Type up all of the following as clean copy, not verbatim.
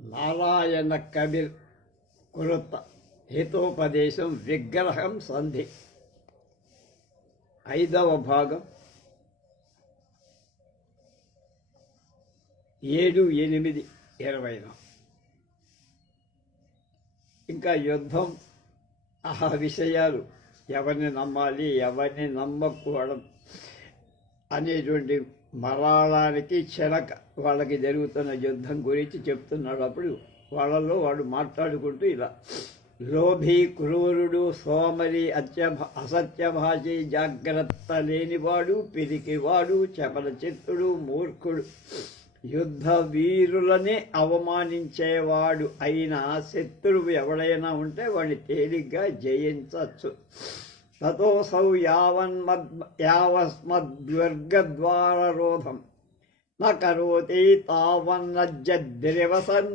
నారాయణ కబీర్ కృత హితోపదేశం విగ్రహం సంధి 5వ భాగం 7-8-20. ఇంకా యుద్ధం ఆ విషయాలు ఎవరిని నమ్మాలి ఎవరిని నమ్మకూడదు అనేటువంటి మరాళానికి చెరక వాళ్ళకి జరుగుతున్న యుద్ధం గురించి చెప్తున్నాడు. అప్పుడు వాళ్ళలో వాడు మాట్లాడుకుంటూ ఇలా: లోభి, క్రూరుడు, సోమరి, అసత్యభాషి, జాగ్రత్త లేనివాడు, పిరికివాడు, చపల చిత్తుడు, మూర్ఖుడు, యుద్ధ వీరులనే అవమానించేవాడు అయినా శత్రువు ఎవడైనా ఉంటే వాడిని తేలిగ్గా జయించవచ్చు. తతోసౌ యావస్మద్వర్గద్వారరోధం న కరోతి తావన్నజ్జద్రివసన్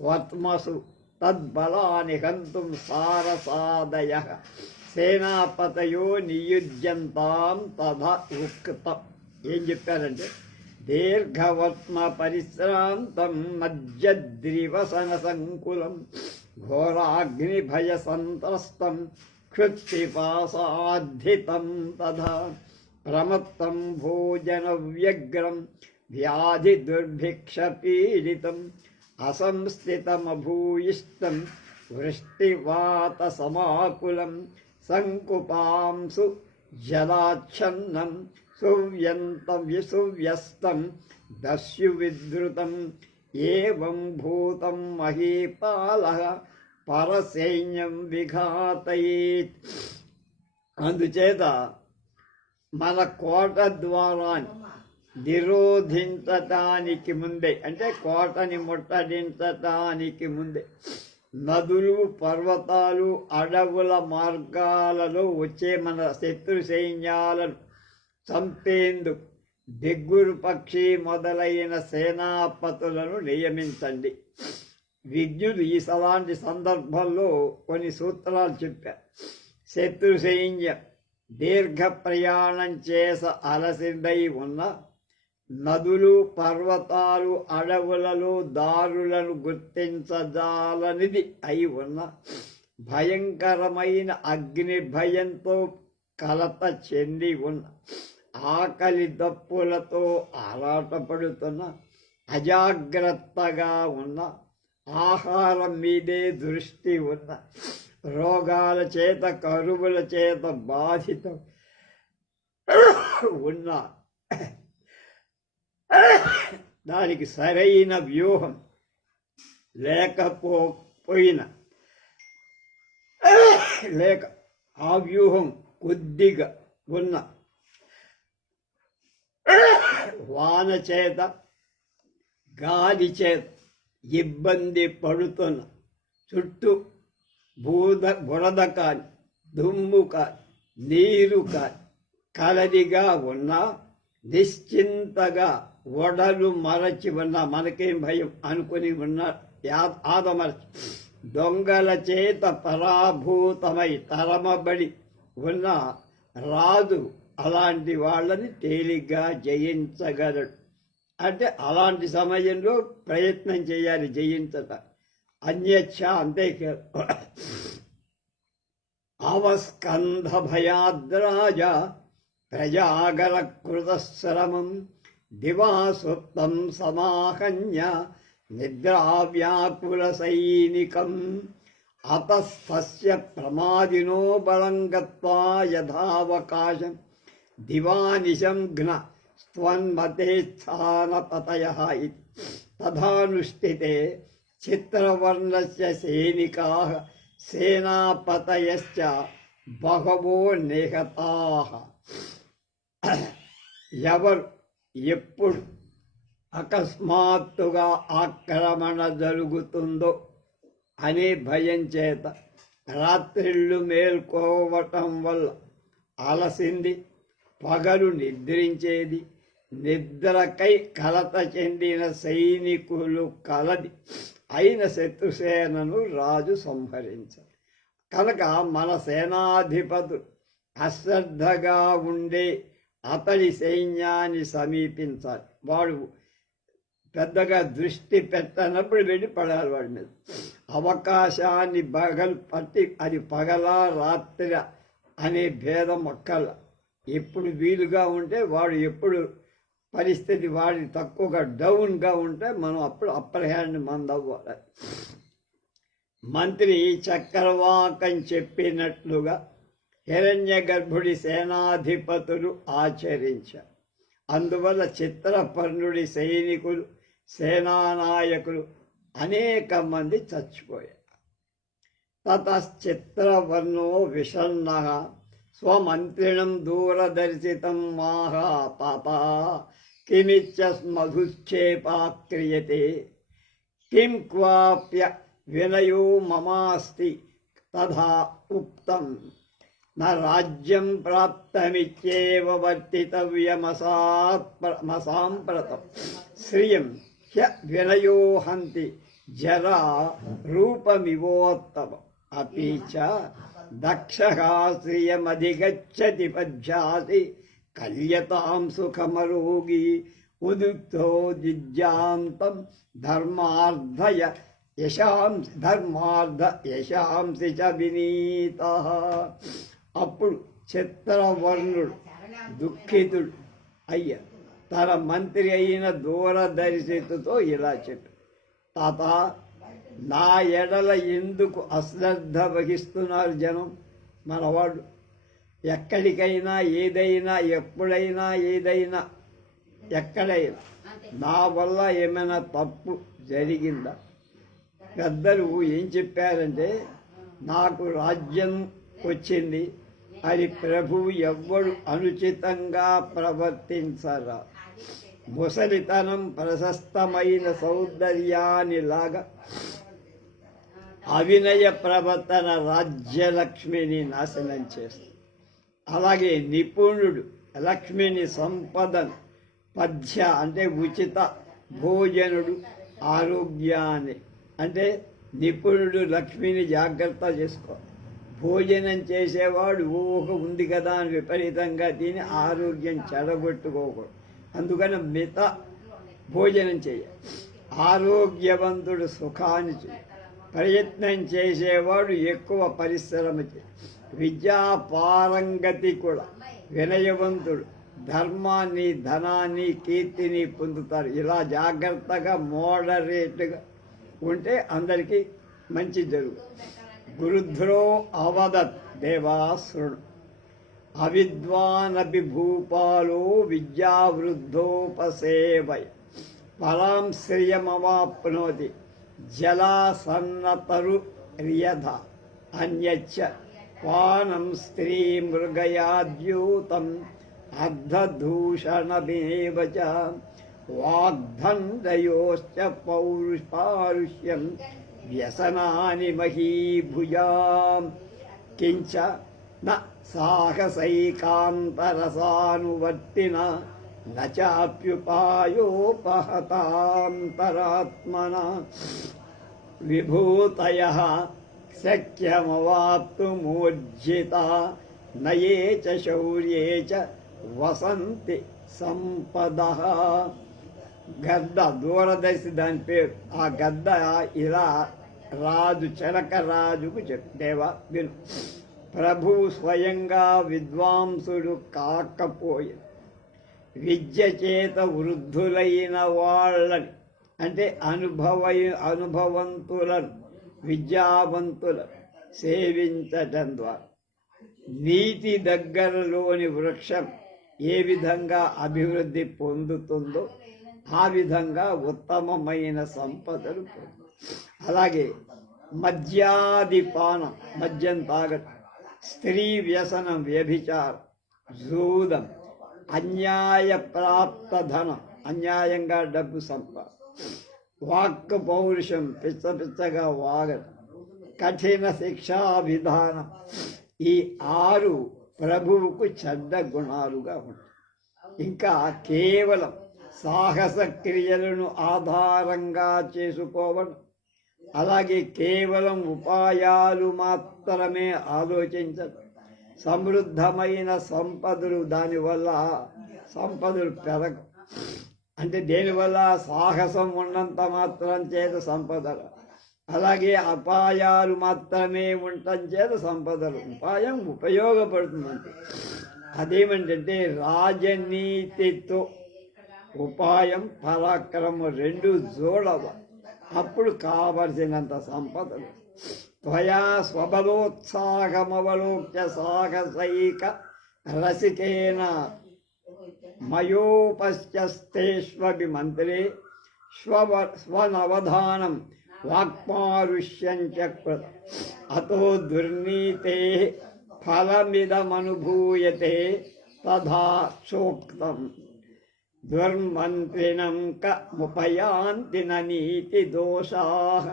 వర్త్మసు తద్బలాని హంతుం సారసాదయః సేనాపతయో నియుజ్యంతాం తథా ఉక్తం. ఏం చెప్పారంటే, దీర్ఘవర్త్మ పరిశ్రాంతం మజ్జద్రివసన సంకులం ఘోరాగ్నిభయ సంత్రస్తం క్షుత్పిపాసాద్ధితం తథా ప్రమత్తం భోజన వ్యగ్రం వ్యాధి దుర్భిక్ష పీడితం అసంస్థితమభూయిష్టం వృష్టివాత సమాకులం సంకుపాంసు జలాచ్ఛన్నం సువ్యస్తం దస్యు విధృతం ఏవం భూతం మహీపాలః పరసైన్యం విఘాతయేత్. అందుచేత మన కోట ద్వారాన్ని నిరోధించటానికి ముందే, అంటే కోటని ముట్టడించటానికి ముందే నదులు, పర్వతాలు, అడవుల మార్గాలలో వచ్చే మన శత్రు సైన్యాలను చంపేందుకు దిగ్గురు పక్షి మొదలైన సేనాపతులను నియమించండి. విజ్ఞులు అలాంటి సందర్భంలో కొన్ని సూత్రాలు చెప్పారు. శత్రు సైన్యం దీర్ఘ ప్రయాణం చేస అలసిందై ఉన్న నదులు, పర్వతాలు, అడవులలో దారులను గుర్తించజాలనిది అయి ఉన్న భయంకరమైన అగ్ని భయంతో కలత చెంది ఉన్న ఆకలి దప్పులతో ఆరాటపడుతున్న అజాగ్రత్తగా ఉన్న ఆహారం మీదే దృష్టి ఉన్న రోగాల చేత, కరువుల చేత బాధితం ఉన్న దానికి సరైన వ్యూహం లేక ఆ వ్యూహం కొద్దిగా ఉన్న వాన చేత, గాలి చేత ఇబ్బంది పడుతున్న, చుట్టూ బురద కాని, దుమ్ము కాని, నీరు కాని కలదిగా ఉన్న, నిశ్చింతగా ఒడలు మరచి ఉన్న, మనకేం భయం అనుకుని ఉన్న ఆదమరచి దొంగల చేత పరాభూతమై తరమబడి ఉన్న రాజు అలాంటి వాళ్ళని తేలిగ్గా జయించగలడు. అంటే అలాంటి సమయంలో ప్రయత్నం చేయాలి జయించట. అన్యచ్చ అంతేకాదు. అవస్కంధ భయాద్రాజ ప్రజాగర కృతశ్రమం దివాసుప్తం సమాహన్య నిద్రావ్యాకుల సైనికం అతస్తస్య ప్రమాదినో బలం గత్వా యథావకాశం దివానిశం ఘ్న స్త్వన్మతే స్థానపతయః ఇతి తథానుష్ఠితే చిత్రవర్ణస్య సైనికాః సేనాపతయశ్చ బహవో నిహతాః. ఎవరు ఎప్పుడు అకస్మాత్తుగా ఆక్రమణ జరుగుతుందో అనే భయం చేత రాత్రిళ్ళు మేల్కోవటం వల్ల అలసింది, పగలు నిద్రించేది, నిద్రకై కలత చెందిన సైనికులు కలది అయిన శత్రుసేనను రాజు సంహరించారు. కనుక మన సేనాధిపతులు అశ్రద్ధగా ఉండే అతడి సైన్యాన్ని సమీపించాలి. వాడు పెద్దగా దృష్టి పెట్టనప్పుడు వెళ్ళి పడాలి వాడి మీద. అవకాశాన్ని పట్టి అది పగలా రాత్రి అనే భేదం అక్కల. ఎప్పుడు వీలుగా ఉంటే వాడు, ఎప్పుడు పరిస్థితి వాడి తక్కువగా డౌన్గా ఉంటే మనం అప్పుడు అప్పర్ హ్యాండ్ మందవ్వాలి. మంత్రి చక్రవాకం చెప్పినట్లుగా హిరణ్య గర్భుడి సేనాధిపతులు ఆచరించారు. అందువల్ల చిత్రపర్ణుడి సైనికులు, సేనానాయకులు అనేక మంది చచ్చిపోయారు. తతశ్చిత్రవర్ణో విషన్న స్వమంత్రిణం దూరదర్శితం మాహా తాత కిమిచ్చ మధుక్షేపా క్రియతే కిం క్వాప్య వినయో మమాస్తి తథా ఉక్తం న రాజ్యం ప్రాప్తమిత్యేవ వర్తితవ్యమసాంప్రతం శ్రియం హ్య వినయో హంతి జరా రూపమివోత్తమం అపి చ దక్షః శ్రియమధిగచ్చతి పద్భ్యాసి కల్యతాం సుఖమరోగి ఉదిక్తో జిజ్ఞాంతం ధర్మార్థ యశాంసి చ వినీతః. అప్పుడు చిత్రవర్ణుడు దుఃఖితుడు అయ్య తన మంత్రి అయిన దూరదర్శితుతో ఇలా చెప్పి, తాత, నా ఎడల ఎందుకు అశ్రద్ధ వహిస్తున్నారు జనం? మనవాడు ఎక్కడికైనా ఏదైనా ఎప్పుడైనా ఏదైనా ఎక్కడైనా నా వల్ల ఏమైనా తప్పు జరిగిందా? పెద్దలు ఏం చెప్పారంటే, నాకు రాజ్యం వచ్చింది, అది ప్రభువు ఎవ్వడు అనుచితంగా ప్రవర్తించరా. ముసలితనం ప్రశస్తమైన సౌందర్యానిలాగా అవినయ ప్రవర్తన రాజ్యలక్ష్మిని నాశనం చేస్తుంది. అలాగే నిపుణుడు లక్ష్మిని సంపదను, పథ్య అంటే ఉచిత భోజనుడు, ఆరోగ్యాన్ని అంటే నిపుణుడు లక్ష్మిని జాగ్రత్త చేసుకో. భోజనం చేసేవాడు ఊహ ఉంది కదా అని విపరీతంగా తిని ఆరోగ్యం చెడగొట్టుకోకూడదు. అందుకని మిత భోజనం చేయాలి. ఆరోగ్యవంతుడు సుఖాన్ని ప్రయత్నం చేసేవాడు ఎక్కువ పరిశ్రమ చేయాలి. విద్యా పారంగతి కూడా వినయవంతుడు ధర్మాన్ని, ధనాన్ని, కీర్తిని పొందుతారు. ఇలా జాగ్రత్తగా మోడరేట్గా ఉంటే అందరికీ మంచి జరుగు. గురుధ్రో అవదత్ దేవాశృణు అవిద్వానపి భూపాలో విద్యావృద్ధోపసేవయ పరాం శ్రియమవాప్నోతి జలాసన్నతరు రియధ అన్యచ్చ పానం స్త్రీ మృగయాద్యూతం అర్ధదూషణమేవ చ వాగ్దండయోశ్చ పారుష్యం వ్యసనాని మహీభుజాం కించ న సాహసైకాంతరసానువర్తిన న చాప్యుపాయోపహతాంతరాత్మన విభూతయః శక్యమవాప్తుమూర్జితా నయే చ శౌర్యే చ వసంతి సంపదః. గద్ద దూరదర్శి దాని పేరు. ఆ గద్ద ఇలా రాజు, చెనక రాజుకు దేవా విను, ప్రభువు స్వయంగా విద్వాంసుడు కాకపోయి విద్య చేత వృద్ధులైన వాళ్ళని అంటే అనుభవంతులను, విద్యావంతులను సేవించటం ద్వారా నీతి దగ్గరలోని వృక్షం ఏ విధంగా అభివృద్ధి పొందుతుందో ఆ విధంగా ఉత్తమమైన సంపదలు పొందు. అలాగే మద్యాదిపానం, మద్యం తాగటం, స్త్రీ వ్యసనం, వ్యభిచారం, జూదం, అన్యాయ ప్రాప్త ధనం, అన్యాయంగా డబ్బు సంపాదన, వాక్ పౌరుషం, పిచ్చగా వాగడం, కఠిన శిక్షా విధానం, ఈ 6 ప్రభువుకు చెడ్డ గుణాలుగా ఉంటాయి. ఇంకా కేవలం సాహస క్రియలను ఆధారంగా చేసుకోవడం, అలాగే కేవలం ఉపాయాలు మాత్రమే ఆలోచించడం, సమృద్ధమైన సంపదలు, దానివల్ల సంపదలు పెరగ, అంటే దేనివల్ల సాహసం ఉన్నంత మాత్రం చేత సంపదలు, అలాగే అపాయాలు మాత్రమే ఉండటం చేత సంపదలు. ఉపాయం ఉపయోగపడుతుందంటే అదేమంటే రాజనీతితో ఉపాయం పరాక్రమం రెండు జోడవ, అప్పుడు కావలసినంత సంపదలు. త్వయా స్వబలోత్సాహమవలోక్య సాహసైక రసికేన మయోపశ్చస్తేష్వభిమంత్రే స్వనవధానం వాక్మారుష్యంచ కృత అతో దుర్నీతే ఫలమిదమనుభూయతే తథా చోక్తం దుర్మంత్రిణం కముపయాంతి నీతి దోషాః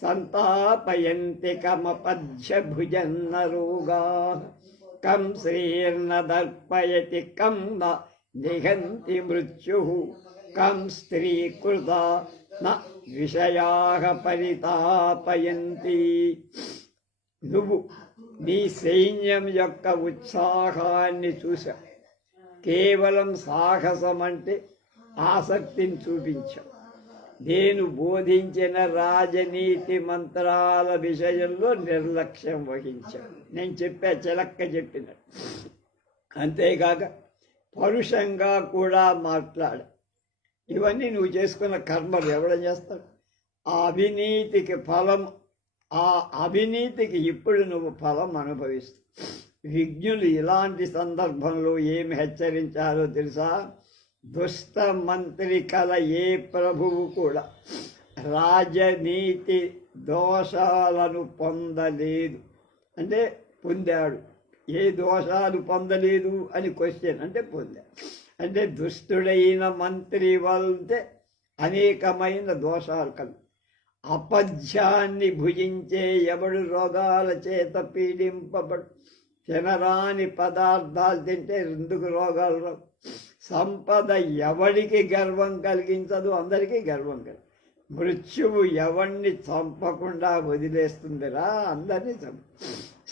సంతాపయంతి కమపజ్యభుజన్న రోగాః కం శ్రీర్న దర్పయతి కం న నిఘంతి మృత్యుః కం స్త్రీకృతా న విషయాః పరితాపయంతి. నువ్వు నీ సైన్యం యొక్క ఉత్సాహాన్ని చూశావు, కేవలం సాహసం అంటే ఆసక్తిని చూపించావు. నేను బోధించిన రాజనీతి మంత్రాల విషయంలో నిర్లక్ష్యం వహించావు. నేను చిలక్క చెప్పినట్టు. అంతేకాక పరుషంగా కూడా మాట్లాడు. ఇవన్నీ నువ్వు చేసుకున్న కర్మలు ఎవడ చేస్తాడు? ఆ అవినీతికి ఫలం, ఆ అవినీతికి ఇప్పుడు నువ్వు ఫలం అనుభవిస్తావు. విజ్ఞులు ఇలాంటి సందర్భంలో ఏమి హెచ్చరించారో తెలుసా? దుష్ట మంత్రి కల ఏ ప్రభువు కూడా రాజనీతి దోషాలను పొందలేదు. అంటే పొందాడు. ఏ దోషాలు పొందలేదు అని క్వశ్చన్, అంటే పొందాడు. అంటే దుష్టుడైన మంత్రి వల్లే అనేకమైన దోషాలు కలు. అపథ్యాన్ని భుజించే ఎవడు రోగాల చేత పీడింపబడు. తినరాని పదార్థాలు తింటే ఎందుకు రోగాలు రావు. సంపద ఎవడికి గర్వం కలిగించదు, అందరికీ గర్వం కలిగి. మృత్యువు ఎవడిని చంపకుండా వదిలేస్తుందిరా, అందరినీ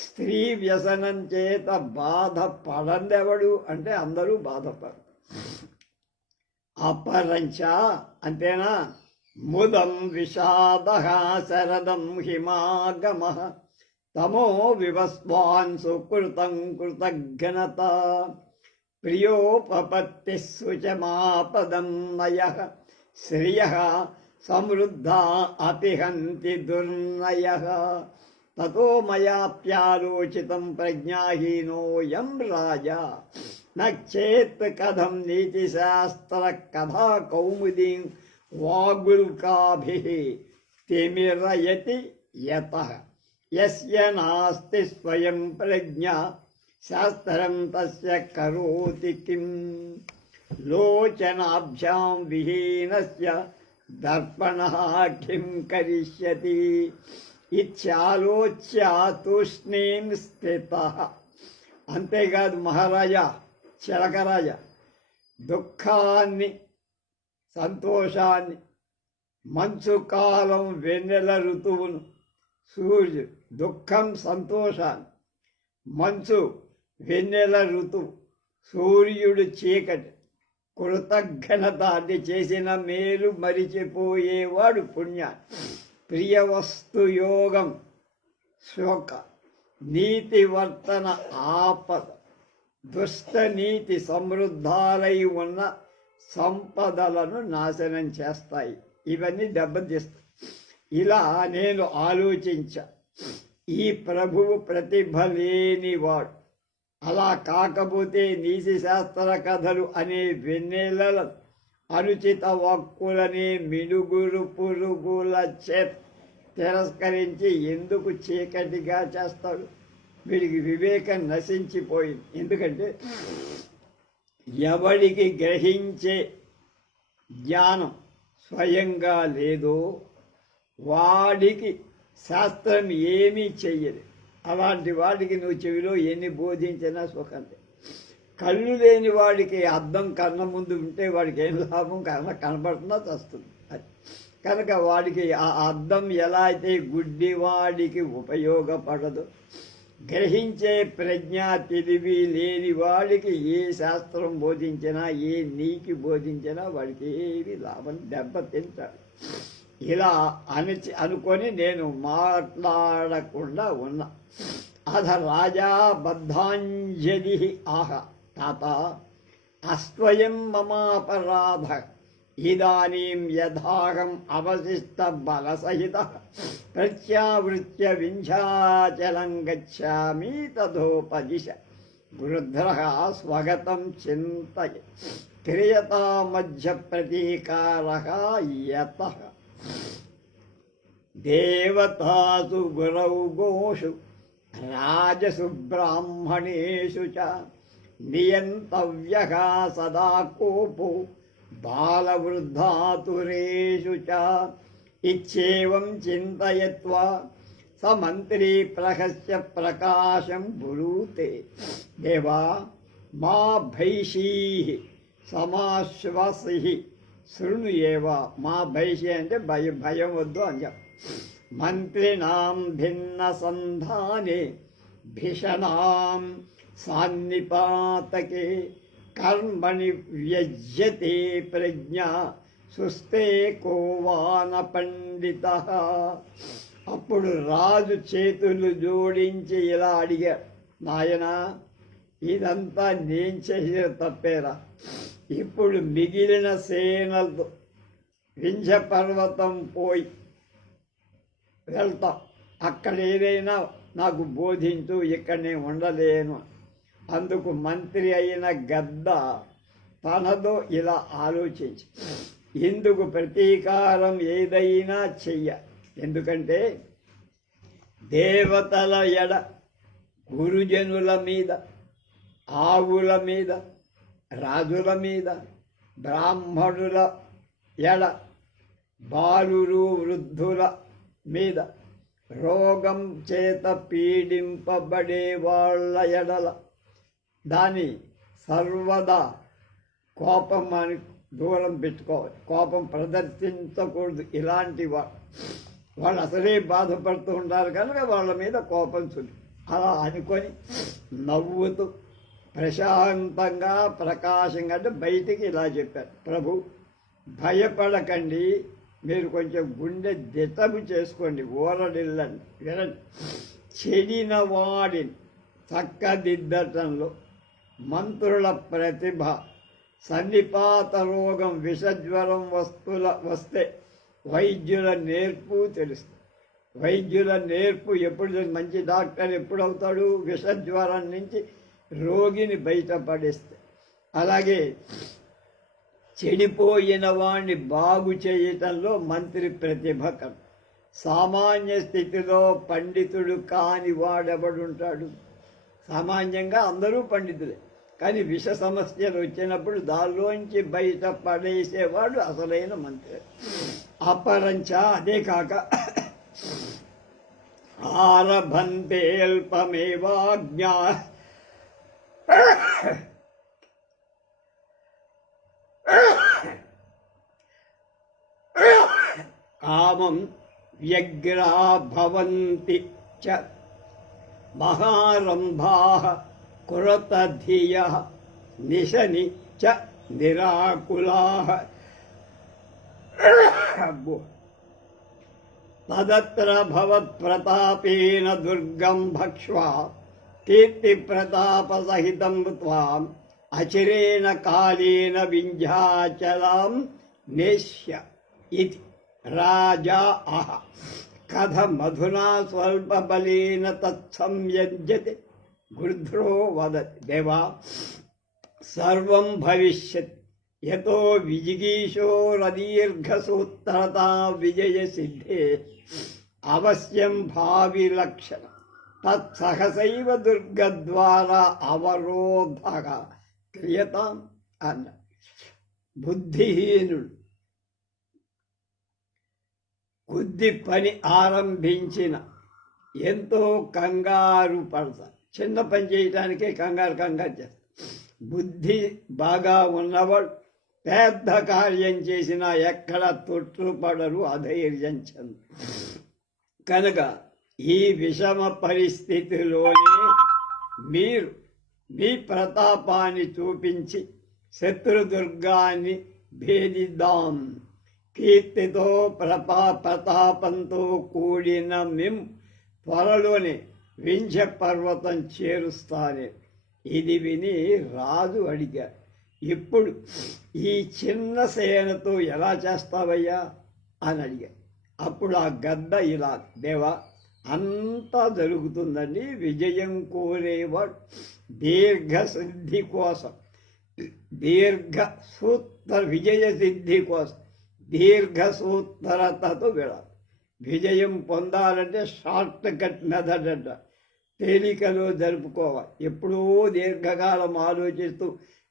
స్త్రీ వ్యసనం చేత బాధపడందెవడు అంటే అందరూ బాధపడరు. అపరంచ అంతేనా? ముదం విషాద శరదం హిమాగమ తమో వివస్వాన్ సుకృతం కృతఘ్నత ప్రియోపపత్తి సుచమాపదం నయః శ్రియః సమృద్ధా అపిహంతి దుర్నయః తతో మయాప్యాలోచితం ప్రజ్ఞాహీనోయం రాజా నచేత్ కథం నీతిశాస్త్ర కథా కౌముదీం వాగుల్కాభిః తిమిరయతి యతః యస్య నాస్తి స్వయం ప్రజ్ఞా శాస్త్రం తస్య కరోతి కిం లోచనాభ్యాం విహీనస్య దర్పణః కిం కరిష్యతి ఇత్యాలోచ్య తూష్ణీం స్థితః. అంతేకాదు మహారాజా, చిలకరాజా, దుఃఖాన్ని సంతోషాన్ని, మంచు కాలం వెన్నెల ఋతువును, సూర్యుడు దుఃఖం సంతోషాన్ని, మంచు వెన్నెల ఋతువు, సూర్యుడు చీకటి, కృతఘ్నత అంటే చేసిన మేలు మరిచిపోయేవాడు పుణ్యాన్ని, ప్రియవస్తు యోగం శోక, నీతివర్తన ఆపద, దుష్ట నీతి సమృద్ధాలై ఉన్న సంపదలను నాశనం చేస్తాయి. ఇవన్నీ దెబ్బతీస్తాయి. ఇలా నేను ఆలోచించా. ఈ ప్రభువు ప్రతిభ లేనివాడు. అలా కాకపోతే నీతి శాస్త్ర కథలు అనే వెన్నెలల అనుచిత వాక్కులనే మినుగురు పురుగుల తిరస్కరించి ఎందుకు చీకటిగా చేస్తాడు? వీడికి వివేకం నశించిపోయింది. ఎందుకంటే ఎవడికి గ్రహించే జ్ఞానం స్వయంగా లేదో వాడికి శాస్త్రం ఏమీ చెయ్యదు. అలాంటి వాడికి నువ్వు చెవిలో ఎన్ని బోధించినా సుఖంతే. కళ్ళు లేని వాడికి అద్దం కన్న ముందు ఉంటే వాడికి ఏం లాభం? కనబడుతుందో వస్తుంది. అది కనుక వాడికి ఆ అద్దం ఎలా అయితే గుడ్డివాడికి ఉపయోగపడదు, గ్రహించే ప్రజ్ఞ తెలివి లేని వాడికి ఏ శాస్త్రం బోధించినా ఏ నీతి బోధించినా వాడికి ఏది లాభం దెబ్బతింటాడు. ఇలా అనుకొని నేను మాట్లాడకుండా ఉన్నా. అధ రాజా బద్ధాంజలి ఆహ తాత అస్వయం మమాపరాధ ఇదానీం యథాహం అవశిష్ట బలసహిత ప్రత్యావృత్య వింధ్యాచలం గచ్చామి తథోపదిశ వృద్ధః స్వగతం చింతయ క్రియతా మధ్య ప్రతీకారః యతః దేవతాసు గురౌ గోషు రాజసు బ్రాహ్మణేషు చ నియంతవ్యః సదా కోపో బాలవృద్ధాతురేషు చ ఇచ్చేవం చింతయత్వా స మంత్రీ ప్రహస్య ప్రకాశం బ్రూతే దేవా మా భైషీః సమాశ్వసిః శృణు ఏవ. మా భైషి అంటే భయం వద్దు అని చెప్ప. మంత్రిణాం భిన్న సంధానే భీషణాం సాన్నిపాతకే కర్మణి వ్యజ్యతే ప్రజ్ఞ సుస్తే కోవాన పండిత. అప్పుడు రాజు చేతులు జోడించి ఇలా అడిగాడు, నాయనా ఇదంతా నేను చేసిన తప్పేరా. ఇప్పుడు మిగిలిన సేనలతో వింధ్య పర్వతం పోయి వెళ్తాం, అక్కడ ఏదైనా నాకు బోధించు, ఇక్కడ నేను ఉండలేను. అందుకు మంత్రి అయిన గద్ద తనతో ఇలా ఆలోచించి ఇందుకు ప్రతీకారం ఏదైనా చెయ్య. ఎందుకంటే దేవతల ఎడ, గురుజనుల మీద, ఆవుల మీద, రాజుల మీద, బ్రాహ్మణుల ఎడ, బాలురు వృద్ధుల మీద, రోగం చేత పీడింపబడే వాళ్ళ ఎడల దాని సర్వదా కోపం అని దూరం పెట్టుకోవాలి. కోపం ప్రదర్శించకూడదు. ఇలాంటి వాళ్ళు అసలే బాధపడుతూ ఉంటారు కనుక వాళ్ళ మీద కోపం చూపి అలా అనుకొని నవ్వుతూ ప్రశాంతంగా ప్రకాశంగా అంటే బయటికి ఇలా చెప్పారు, ప్రభు భయపడకండి, మీరు కొంచెం గుండె దిటము చేసుకోండి, ఊరడిల్లండి, వినండి. చెడిన వాడిని చక్కదిద్దటంలో మంత్రుల ప్రతిభ, సన్నిపాత రోగం విషజ్వరం వస్తే వైద్యుల నేర్పు తెలుస్తుంది. వైద్యుల నేర్పు ఎప్పుడు మంచి డాక్టర్ ఎప్పుడు అవుతాడు? విషజ్వరం నుంచి రోగిని బయటపడేస్తే. అలాగే చెడిపోయిన వాడిని బాగు చేయటంలో మంత్రి ప్రతిభ కం. సామాన్య స్థితిలో పండితుడు కాని వాడెవడుంటాడు? సామాన్యంగా అందరూ పండితులే, కానీ విష సమస్యలు వచ్చినప్పుడు దానిలోంచి బయట పడేసేవాడు అసలైన మంత్రి. అపరంచ అదే కాక ఆరభంతేల్పమేవాజ్ఞా కామం వ్యగ్రా భవంతి చ మహారంభాః కురతధియః నిశని చ నిరాకులాః తదత్ర భవత్ప్రతాపేన దుర్గం భక్ష్వా కీర్తిప్రతాపసహితం త్వాం అచిరేణ కాలేన వింధ్యాచలాం నేష్య ఇతి రాజా ఆహ కథమధునా స్వల్పబలేన తత్సంయజ్యతే. గృధ్రో వదతి దేవా సర్వం భవిష్యత్ యతో విజిగీషోరదీర్ఘసూత్రతా విజయ సిద్ధే అవశ్యం భావి లక్షణ తత్సహసైవ దుర్గద్వారా అవరోధ క్రియతాం అన్న. బుద్ధిహీనుడు కొద్ది పని ఆరంభించిన ఎంతో కంగారు పడతారు. చిన్న పని చేయటానికే కంగారు చేస్తారు. బుద్ధి బాగా ఉన్నవాడు పెద్ద కార్యం చేసినా ఎక్కడ తొట్టుపడరు, అధైర్యం చెందు. కనుక ఈ విషమ పరిస్థితిలోనే మీరు మీ ప్రతాపాన్ని చూపించి శత్రుదుర్గాన్ని భేదిద్దాం. కీర్తితో ప్రతాపంతో కూడిన త్వరలోనే వింధ్య పర్వతం చేరుస్తానే. ఇది విని రాజు అడిగారు, ఇప్పుడు ఈ చిన్న సేనతో ఎలా చేస్తావయ్యా అని అడిగారు. అప్పుడు ఆ గద్ద ఇలా, దేవా అంతా జరుగుతుందండి, విజయం కోరేవాడు దీర్ఘసిద్ధి కోసం విజయ సిద్ధి కోసం దీర్ఘసూత్రతతో వెళ్ళాలి. విజయం పొందాలంటే షార్ట్ కట్ మెథడ్ అంట, తేలికలో జరుపుకోవాలి. ఎప్పుడో దీర్ఘకాలం ఆలోచిస్తూ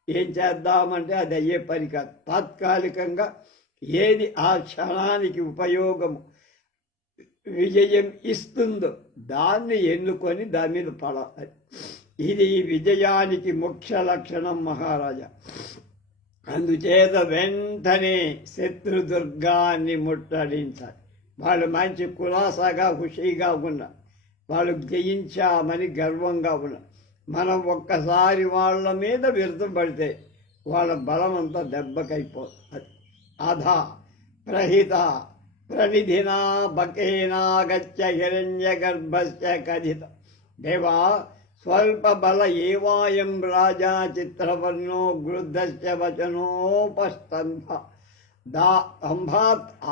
ఏం చేద్దామంటే అది అయ్యే పని కాదు. తాత్కాలికంగా ఏది ఆ క్షణానికి ఉపయోగము విజయం ఇస్తుందో దాన్ని ఎన్నుకొని దాని మీద పడాలి. ఇది విజయానికి ముఖ్య లక్షణం మహారాజా. అందుచేత వెంటనే శత్రుదుర్గాన్ని ముట్టడించాలి. వాళ్ళు మంచి కులాసాగా ఖుషీగా ఉన్నారు, వాళ్ళు జయించామని గర్వంగా ఉన్నారు. మనం ఒక్కసారి వాళ్ళ మీద విరుద్ధపడితే వాళ్ళ బలం అంతా దెబ్బకైపోతుంది. అధ ప్రహిత ప్రనిధినా బకేనా గచ్చ హిరణ్య గర్భస్య కథిత. దేవా స్వల్ప బల ఏవాయం రాజా చిత్రవర్ణో గృద్ధస్య వచనోపస్తంభాత్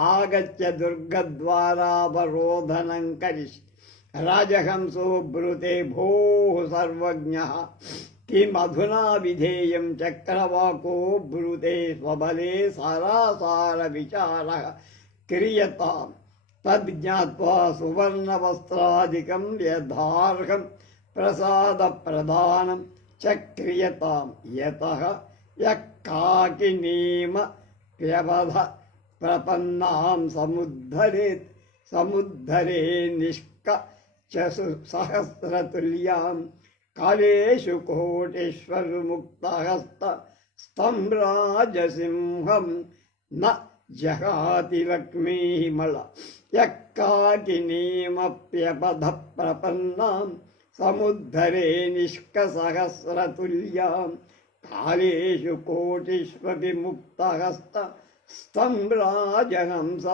ఆగత్య దుర్గద్వారావరోధనం కరిష్యతి. రాజహంసో బ్రూతే భో సర్వజ్ఞః కిమధునా విధేయం చక్రవాకో బ్రూతే స్వబలే సారాసార విచారః క్రియతాం తజ్ఞాత్వా సువర్ణవస్త్రాదికం యథార్హం ప్రసాద ప్రదానం చ క్రియతాం యతః యః కాకినీమ ప్యవధ ప్రపన్నాం సముద్ధరే నిష్క సహస్రతుల్యాం కాళేషు కోటేశ్వరు ముక్తహస్త స్తమ్రాజసింహం న జహాతి లక్ష్మీమళ యక్కాకినీమప్యపధ ప్రపన్నాం సముద్ధరే నిష్క సహస్రతుల్యాం కాళేషు కోటిష్వపి ముక్తహస్త స్తమ్రాజహంస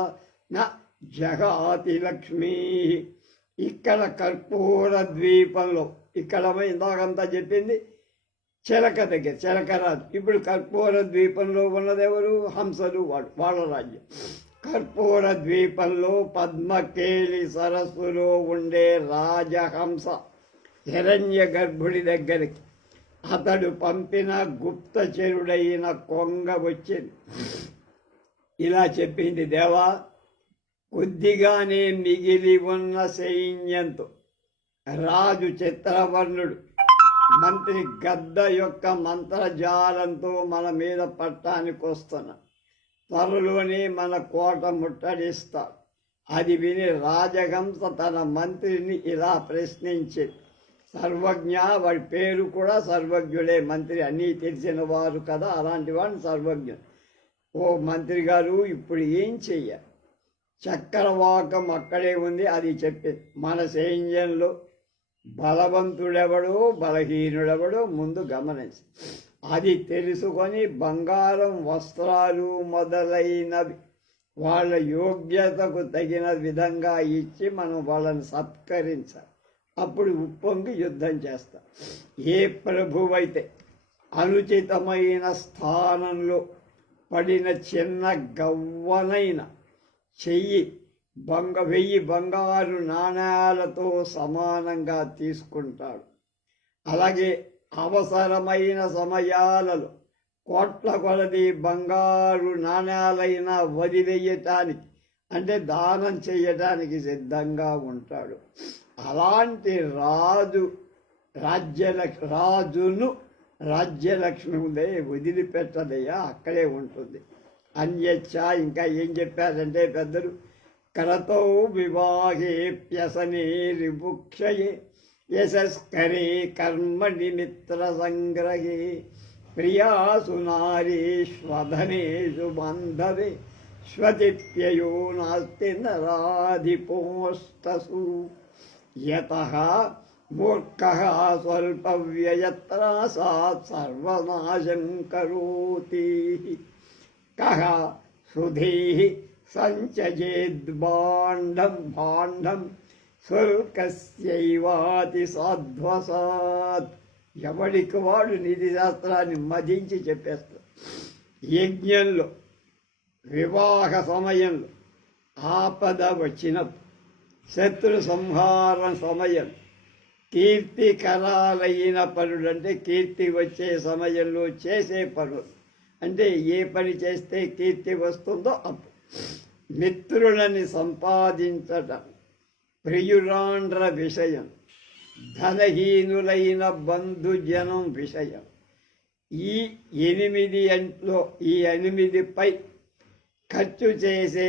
న జహాతి లక్ష్మీ. ఇక్కడ కర్పూర ద్వీపంలో, ఇక్కడ ఇందాకంతా చెప్పింది చిలక దగ్గర, చిలకరాజు. ఇప్పుడు కర్పూర ద్వీపంలో ఉన్నదెవరు? హంసలు, వాళ్ళ రాజ్యం. కర్పూర ద్వీపంలో పద్మకేళి సరస్సులో ఉండే రాజహంస హిరణ్య గర్భుడి దగ్గరికి అతడు పంపిన గుప్తచరుడైన కొంగ వచ్చింది. ఇలా చెప్పింది, దేవా కొద్దిగానే మిగిలి ఉన్న సైన్యంతో రాజు చిత్రవర్ణుడు మంత్రి గద్ద యొక్క మంత్రజాలంతో మన మీద పట్టానికి వస్తున్నా, త్వరలోనే మన కోట ముట్టడిస్తాడు. అది విని రాజహంస తన మంత్రిని ఇలా ప్రశ్నించింది. సర్వజ్ఞ, వాడి పేరు కూడా సర్వజ్ఞుడే, మంత్రి అన్నీ తెలిసిన వారు కదా, అలాంటి వాడిని సర్వజ్ఞుడు. ఓ మంత్రి గారు, ఇప్పుడు ఏం చెయ్యాలి? చక్రవాకం అక్కడే ఉంది, అది చెప్పింది. మన సైన్యంలో బలవంతుడెవడో బలహీనుడెవడో ముందు గమనించి అది తెలుసుకొని బంగారం, వస్త్రాలు మొదలైనవి వాళ్ళ యోగ్యతకు తగిన విధంగా ఇచ్చి మనం వాళ్ళని సత్కరించాలి. అప్పుడు ఉప్పొంగి యుద్ధం చేస్తాం. ఏ ప్రభువైతే అనుచితమైన స్థానంలో పడిన చిన్న గవ్వనైన చెయ్యి 1000 బంగారు నాణేలతో సమానంగా తీసుకుంటాడు. అలాగే అవసరమైన సమయాలలో కోట్ల కొలది బంగారు నాణేలైనా వదిలేయటానికి, అంటే దానం చేయటానికి సిద్ధంగా ఉంటాడు. అలాంటి రాజును రాజ్యలక్ష్మి ఉందే, వదిలిపెట్టదయ్యా, అక్కడే ఉంటుంది. అన్యచ్చ ఇంకా ఏం చెప్పారంటే పెద్దలు, కరతో వివాహేప్యసనే రిభుక్షయే యశస్కరే కర్మణి మిత్ర సంగ్రహే ప్రియాసు నారీష్వధనేషు బాంధవే స్వతిప్యయో నాస్తి నరాధిపోస్తసు. యతః మూర్ఖః స్వల్పవ్యయత్రాసాత్ సర్వనాశం కరోతి. కః సుధీః సంచయేద్భాండం భాండం స్వల్కస్యైవాతి సాధ్వసాత్. ఎవడికి వాడు నిధి శాస్త్రాన్ని మదించి చెప్పేస్తారు. యజ్ఞంలో, వివాహ సమయంలో, ఆపద వచ్చినప్పుడు, శత్రు సంహారం సమయం, కీర్తికరాలైన పనులు అంటే కీర్తి వచ్చే సమయంలో చేసే పనులు అంటే ఏ పని చేస్తే కీర్తి వస్తుందో అప్పుడు. మిత్రులని సంపాదించటం, ప్రియురాండ్ర విషయం, ధనహీనులైన బంధుజనం విషయం. ఈ 8పై ఖర్చు చేసే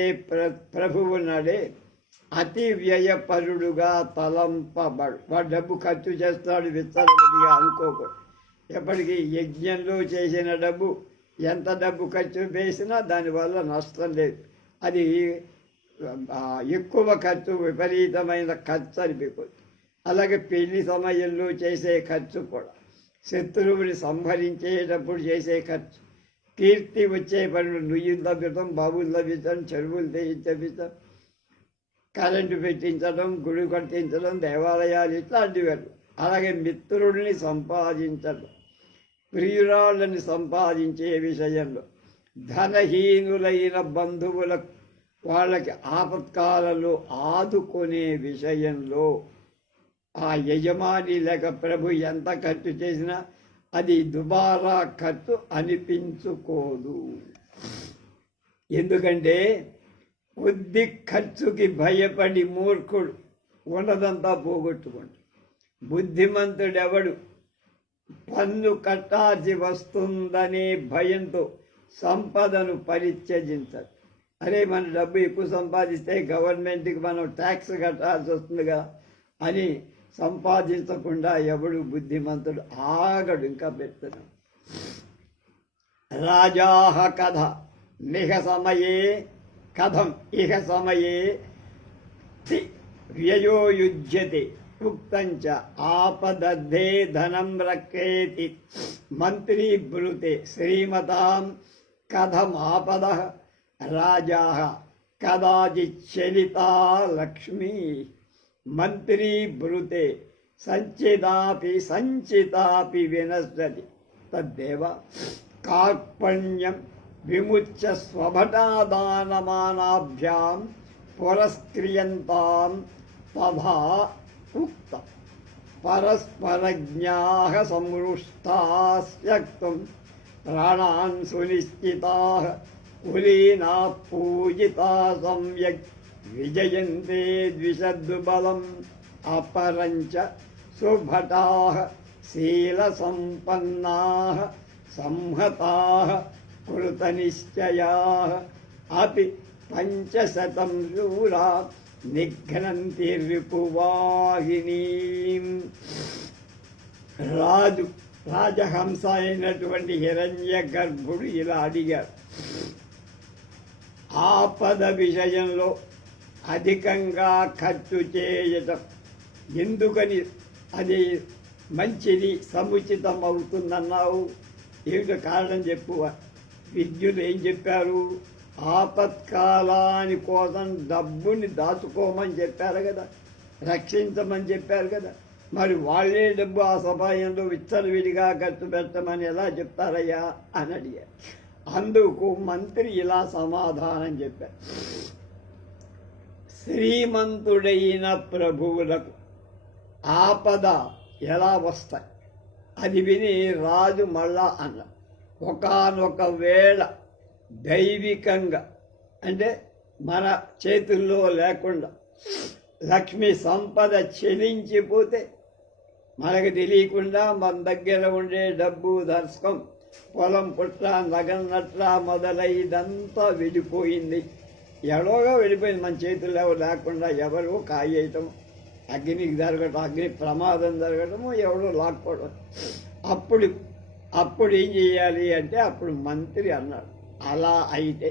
ప్రభువు నడే అతి వ్యయపరుడుగా తలంపబడు. వాడు డబ్బు ఖర్చు చేస్తాడు విచ్చలవిడిగా అనుకోకూడదు. ఎప్పటికీ యజ్ఞంలో చేసిన డబ్బు ఎంత డబ్బు ఖర్చు వేసినా దానివల్ల నష్టం లేదు. అది ఎక్కువ ఖర్చు, విపరీతమైన ఖర్చు అనిపించదు. అలాగే పెళ్లి సమయంలో చేసే ఖర్చు కూడా, శత్రువుని సంహరించేటప్పుడు చేసే ఖర్చు, కీర్తి వచ్చే పనులు, నుయ్యులు తవ్వటం, బాబులు తవ్వించడం, చెరువులు తెప్పించడం, కరెంటు పెట్టించడం, గుడి కట్టించడం, దేవాలయాలు ఇట్లాంటివి. అలాగే మిత్రుల్ని సంపాదించడం, ప్రియురాళ్ళని సంపాదించే విషయంలో, ధనహీనులైన బంధువులకు వాళ్ళకి ఆపత్కాలంలో ఆదుకునే విషయంలో ఆ యజమాని లేక ప్రభు ఎంత ఖర్చు చేసినా అది దుబారా ఖర్చు అనిపించుకోదు. ఎందుకంటే కొద్ది ఖర్చుకి భయపడి మూర్ఖుడు ఉన్నదంతా పోగొట్టుకుంటాడు. బుద్ధిమంతుడెవడు పన్ను కట్టాల్సి వస్తుందనే భయంతో సంపదను పరిత్యజించడు. అరే మన డబ్బు ఎక్కువ సంపాదిస్తే గవర్నమెంట్కి మనం ట్యాక్స్ కట్టాల్సి వస్తుందిగా అని సంపాదించకుండా ఎవడు బుద్ధిమంతుడు ఆగడు. ఇంకా పెడుతున్నాడు. రాజాహ కథ నిహ సమయే కథం ఇహ సమయే వ్యయో యుజ్యతే ఉక్తంచ ఆపదద్ధే ధనం రక్షేతి మంత్రీ బ్రూతే శ్రీమతాం కథమాపద రాజాః కదాచిచ్చలితా లక్ష్మీ మంత్రీ బ్రూతే సంచితాపి వినశ్యతి తద్దేవ కార్పణ్యం విముచ్య స్వభటాదానమానాభ్యాం పురస్క్రియంతాం తథా ఉక్తం. పరస్పరజ్ఞాః సంరుష్టాస్యక్తుం ప్రాణాన్ సునిశ్చితాః కులీనా పూజితా సమ్యక్ విజయంతే ద్విషద్బలం. అపరంచ సుభటాః శీలసంపన్నాః సంహతాః కృతనిశ్చయాః అపి 500 శూరా నిఘ్నంతి రిపువాహినీం. రాజహంస అయినటువంటి హిరణ్య గర్భుడు ఇలా అడిగారు. ఆపద విషయంలో అధికంగా ఖర్చు చేయటం ఎందుకని అది మంచిది, సముచితం అవుతుందన్నావు? ఏమిటో కారణం చెప్పు. విద్యులు ఏం చెప్పారు? ఆపత్కాలాని కోసం డబ్బుని దాచుకోమని చెప్పారు కదా, రక్షించమని చెప్పారు కదా. మరి వాళ్ళే డబ్బు ఆ సమయంలో విచ్చలవిడిగా ఖర్చు పెట్టమని ఎలా చెప్తారయ్యా అని అడిగారు. అందుకు మంత్రి ఇలా సమాధానం చెప్పారు. శ్రీమంతుడైన ప్రభువులకు ఆపద ఎలా వస్తాయి అది విని రాజు మళ్ళా అన్న, ఒకానొక వేళ దైవికంగా అంటే మన చేతుల్లో లేకుండా లక్ష్మి సంపద చెలించిపోతే మనకు తెలియకుండా మన దగ్గర ఉండే డబ్బు, దర్శకం, పొలం పుట్ల, నగన్నట్ల మొదలైదంతా వెళ్ళిపోయింది. ఎలాగో వెళ్ళిపోయింది. మన చేతుల్లో లేకుండా ఎవరో కాయేయటం, అగ్నికి జరగటం, అగ్ని ప్రమాదం జరగటము, ఎవరో లాక్కోవడం. అప్పుడు ఏం చేయాలి అంటే అప్పుడు మంత్రి అన్నాడు, అలా అయితే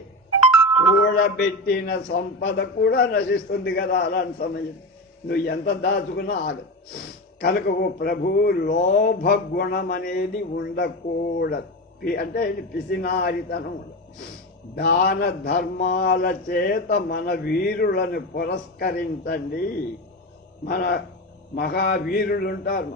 కూడబెట్టిన సంపద కూడా నశిస్తుంది కదా అలాంటి సమయం. నువ్వు ఎంత దాచుకున్నా ఆగదు. కనుక ఓ ప్రభువు లోభ గుణం అనేది ఉండకూడదు. అంటే పిసినారితనం ఉండదు. దాన ధర్మాల చేత మన వీరులను పురస్కరించండి. మన మహావీరులు ఉంటారు,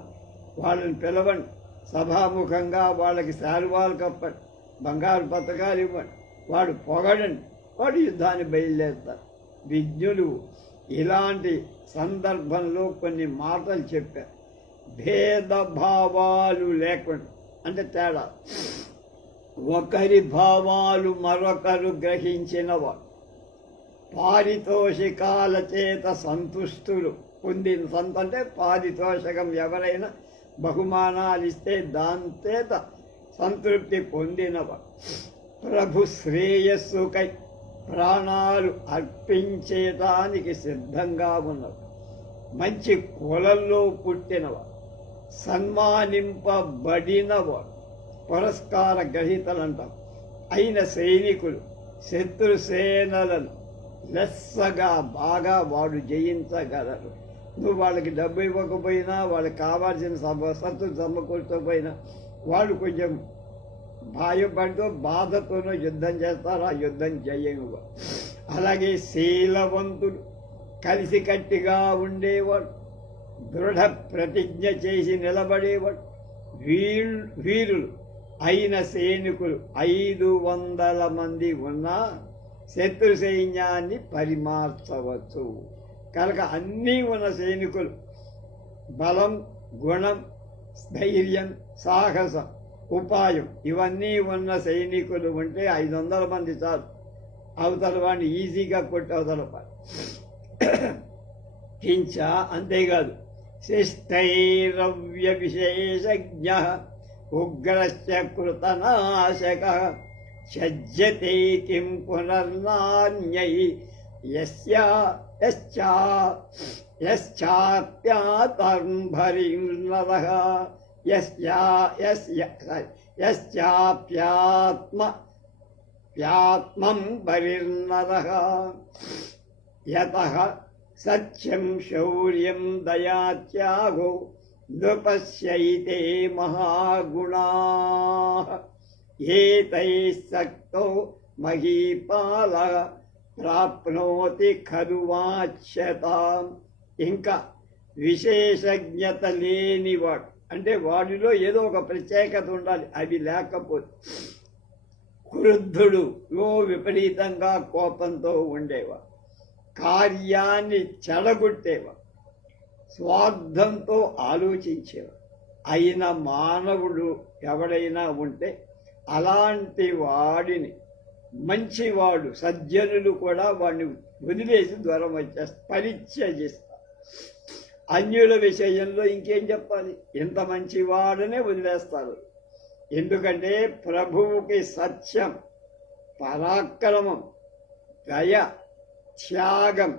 వాళ్ళని పిలవండి, సభాముఖంగా వాళ్ళకి శాలువాలు కప్పండి, బంగారు పథకాలు ఇవ్వండి, వాడు పొగడండి, వాడు యుద్ధాన్ని బయలుదేరుతారు. విజ్ఞులు ఇలాంటి సందర్భంలో కొన్ని మాటలు చెప్పారు. భేదభావాలు లేకుండా, అంటే తేడా, ఒకరి భావాలు మరొకరు గ్రహించినవాడు, పారితోషికాల చేత సంతుష్టులు పొందిన అంటే పారితోషకం ఎవరైనా బహుమానాలు ఇస్తే దాని చేత సంతృప్తి పొందినవాడు, ప్రభు శ్రేయస్సుకై ప్రాణాలు అర్పించటానికి సిద్ధంగా ఉన్నవాడు, మంచి కులంలో పుట్టినవాడు, సన్మానింపబడినవాడు, పురస్కార గ్రహీతలంటాం అయిన సైనికులు శత్రుసేనలను లెస్సగా బాగా వాడు జయించగలరు. నువ్వు వాళ్ళకి డబ్బు ఇవ్వకపోయినా, వాళ్ళకి కావాల్సిన సత్తు సమకూర్చకపోయినా వాళ్ళు కొంచెం భయపడుతూ బాధతోనూ యుద్ధం చేస్తారు, ఆ యుద్ధం జయము. అలాగే శీలవంతుడు కలిసికట్టిగా ఉండేవాడు, దృఢ ప్రతిజ్ఞ చేసి నిలబడేవాడు, వీరులు అయిన సైనికులు 500 మంది ఉన్నా శత్రు సైన్యాన్ని పరిమార్చవచ్చు. కనుక అన్నీ ఉన్న సైనికులు, బలం, గుణం, ధైర్యం, సాహసం, ఉపాయం ఇవన్నీ ఉన్న సైనికులు ఉంటే 500 మంది చాలు, అవతల వాడిని ఈజీగా కొట్టి అవతల పాడు. కించ అంతేకాదు, శిష్టైరవ్య విశేషజ్ఞ ఉగ్రశ్చ కృతనాశక సజ్జతే కిం పునర్నాన్యై యశ్చాప్యాతర్భరిర్నరః యశ్చాప్యాత్మం భరిర్నరః యతః సత్యం శౌర్యం దయాత్యాగో నృపశ్యైతే మహాగుణాః ఏతైః సక్తో మహీపాలః ప్రాప్నోతి ఖలు వాచ్యతాం. ఇంకా విశేషజ్ఞత లేనివాడు, అంటే వాడిలో ఏదో ఒక ప్రత్యేకత ఉండాలి, అవి లేకపోతే క్రుద్ధుడు, విపరీతంగా కోపంతో ఉండేవాడు, కార్యాన్ని చెడగొట్టేవాడు, స్వార్థంతో ఆలోచించేవాడు అయిన మానవుడు ఎవడైనా ఉంటే అలాంటి వాడిని మంచివాడు, సజ్జనులు కూడా వాడిని వదిలేసి దూరం వచ్చేస్తారు, పరిత్యజిస్తారు. అన్యుల విషయంలో ఇంకేం చెప్పాలి, ఇంత మంచివాడనే వదిలేస్తారు. ఎందుకంటే ప్రభువుకి సత్యం, పరాక్రమం, దయ, త్యాగం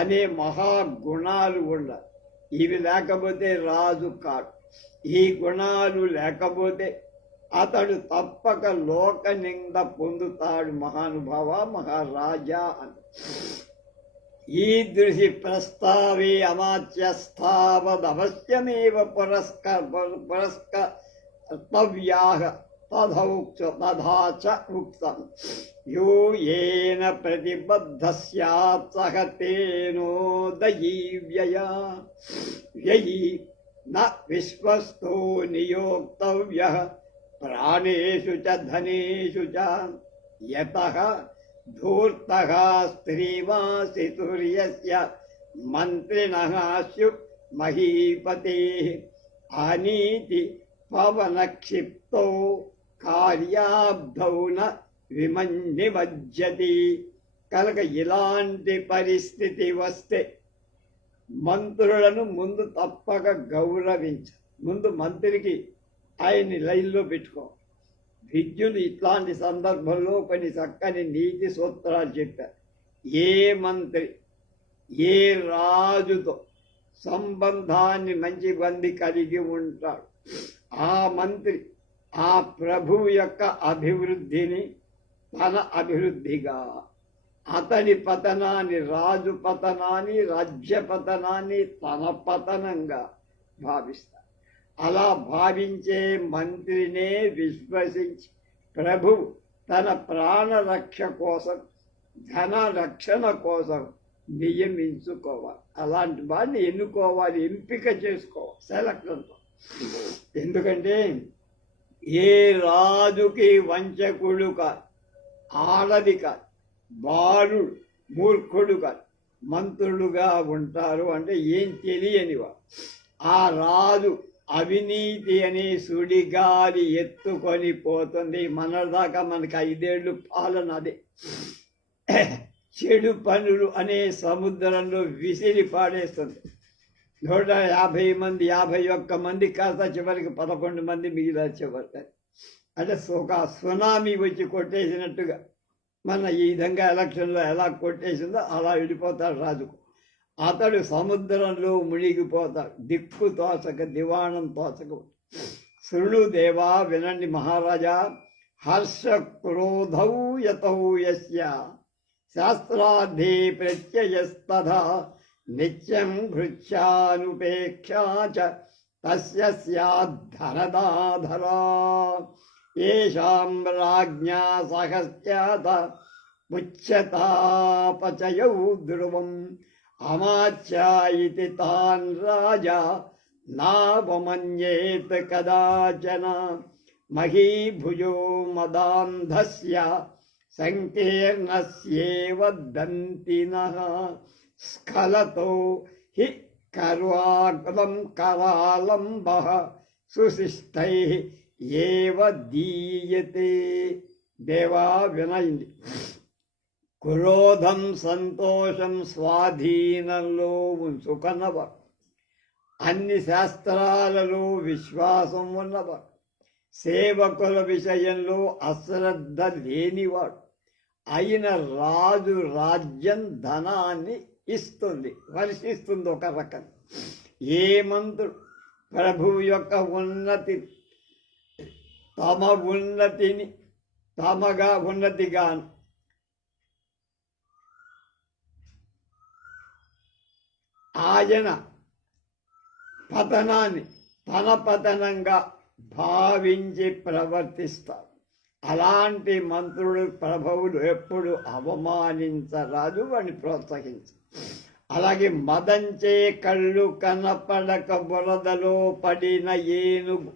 అనే మహాగుణాలు ఉండాలి. ఇవి లేకపోతే రాజు కాడు. ఈ గుణాలు లేకపోతే అతడు తప్పక లోక నింద పొందుతాడు. మహానుభావ, మహారాజా అని. ఈదృశి ప్రస్తావే అమాత్యస్థావదవశ్యమేవ పురస్కర్తవ్యాః తథా చ ఉక్తం. యో ఏన ప్రతిబద్ధ స్యాత్ సహ తేనోదయీ వ్యయీ న విశ్వస్తో నియోక్తవ్యః ప్రాణేషు చ ధనేషు చ. యతః ధూర్తః స్త్రీవాసితుర్యస్య మంత్రిణః స్యుః మహీపతేః అనీతి పవనక్షిప్తో కార్యాబ్ధౌ న నిమజ్జతి. కనుక ఇలాంటి పరిస్థితి వస్తే మంత్రులను ముందు తప్పక గౌరవించు. ముందు మంత్రికి ఆయన్ని లైన్లో పెట్టుకో. విద్యులు ఇట్లాంటి సందర్భంలో కొన్ని చక్కని నీతి సూత్రాలు చెప్పారు. ఏ మంత్రి ఏ రాజుతో సంబంధాన్ని మంచి బంది కలిగి ఉంటాడు, ఆ మంత్రి ఆ ప్రభువు యొక్క అభివృద్ధిని తన అభివృద్ధిగా, అతని పతనాన్ని, రాజు పతనాన్ని, రాజ్య పతనాన్ని తన పతనంగా భావిస్తాడు. అలా భావించే మంత్రినే విశ్వసించి ప్రభువు తన ప్రాణరక్ష కోసం, ధన రక్షణ కోసం నియమించుకోవాలి. అలాంటి వాడిని ఎన్నుకోవాలి, ఎంపిక చేసుకోవాలి, సెలక్షన్తో. ఎందుకంటే ఏ రాజుకి వంచకుడు కాదు, ఆడది కాదు, బాలుడు, మూర్ఖుడు కాదు మంత్రులుగా ఉంటారు. అంటే ఏం తెలియనివాడు. ఆ రాజు అవినీతి అనే సుడిగాలి ఎత్తుకొని పోతుంది. మనదాకా మనకి 5 ఏళ్ళు పాలన అదే. చెడు పనులు అనే సముద్రంలో విసిరి పాడేస్తుంది. 150 మంది, 51 మంది కాస్త చివరికి 11 మంది మిగిలిన చివరికి. అంటే ఒక సునామీ వచ్చి కొట్టేసినట్టుగా మన ఈ విధంగా ఎలక్షన్లో ఎలా కొట్టేసిందో అలా వెళ్ళిపోతాడు రాజుకు. అతడు సముద్రంలో మునిగిపోతాడు, దిక్కు తోచక, దివాణం తోచక. శృణు దేవా, వినండి మహారాజా. హర్ష క్రోధౌ యతౌ యస్య శాస్త్రార్థే ప్రత్యయస్తథా నిత్యం భృత్యానుపేక్షా చ తస్య స్యాద్ధనదాధరా ఏషాం రాజ్ఞా సహస్యాత ఉచ్యతాపచయౌ ధ్రువం అమాచ్యా ఇతి తాన్ రాజా నావమన్యేత్ కదాచన మహీభుజో మదాంధస్య సంకీర్ణస్యేవ దంతినః స్ఖలతో హి కర్వాకలం కరాలంబః సుశిష్టైః ఏవ దీయతే. దేవా వినయండి. క్రోధం, సంతోషం స్వాధీనంలో ఉంచుకున్నవాడు, అన్ని శాస్త్రాలలో విశ్వాసం ఉన్నవాడు, సేవకుల విషయంలో అశ్రద్ధ లేనివాడు అయిన రాజు రాజ్యం ధనాన్ని ఇస్తుంది, వర్షిస్తుంది ఒక రకం. ఏ మంత్రుడు ప్రభువు యొక్క ఉన్నతిగాను ఆయన పతనాన్ని తన పతనంగా భావించి ప్రవర్తిస్తారు. అలాంటి మంత్రులు, ప్రభువులు ఎప్పుడు అవమానించరాదు, వాడిని ప్రోత్సహించు. అలాగే మదంచే కళ్ళు కనపడక బురదలో పడిన ఏనుగు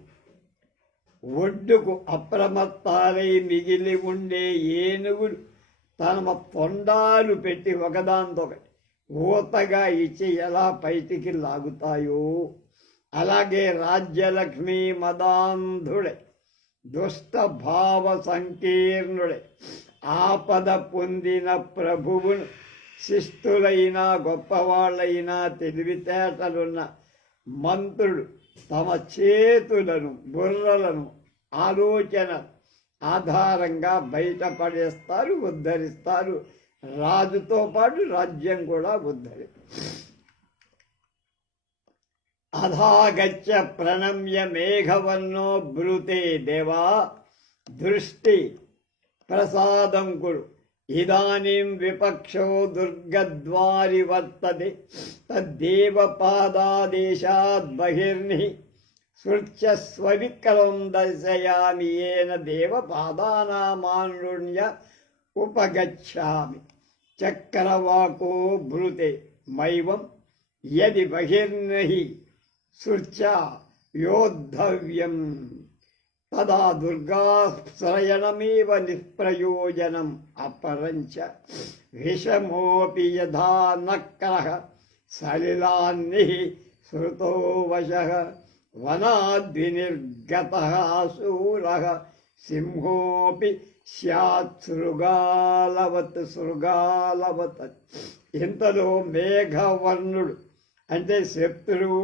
ఒడ్డుకు అప్రమత్తాలై మిగిలి ఉండే ఏనుగులు తమ తొండాలు పెట్టి ఒకదాంతొకటి ఊతగా ఇచ్చి ఎలా పైటికి లాగుతాయో, అలాగే రాజ్యలక్ష్మి మదాంధుడే, దుష్ట భావ సంకీర్ణుడే, ఆపద పొందిన ప్రభువును శిస్తులైనా గొప్పవాళ్ళైనా తెలివితేటలున్న మంత్రులు తమ చేతులను, బుర్రలను, ఆలోచన ఆధారంగా బయటపడేస్తారు, ఉద్ధరిస్తారు. రాజుతో పాటు రాజ్యం కూడా అధాగచ్చ ప్రణమ్య మేఘవర్ణో బ్రూతే దేవా దృష్టి ప్రసాదం కురు ఇదానీం విపక్షో దుర్గద్వారి వర్తతే తద్దేవ పాదాదేశాద్ బహిర్ని సృత్యస్వవిక్రమం దర్శయామి ఏన దేవ పాదానామాన్రుణ్య ఉపగచ్చామి. చక్రవాకో బ్రూతే మైవం యది బహిర్నహి సృత్యా యోద్ధవ్యం తదా దుర్గాశ్రయణమేవ నిష్ప్రయోజనం అపరంచ విషమోపి యథా నక్రః సలిలాన్నిః శ్రుతో వశః వనాద్వినిర్గతః శూరః సింహోపి స్యాత్ శృగాలవత్. ఇంతలో మేఘవర్ణుడు అంటే శత్రువు,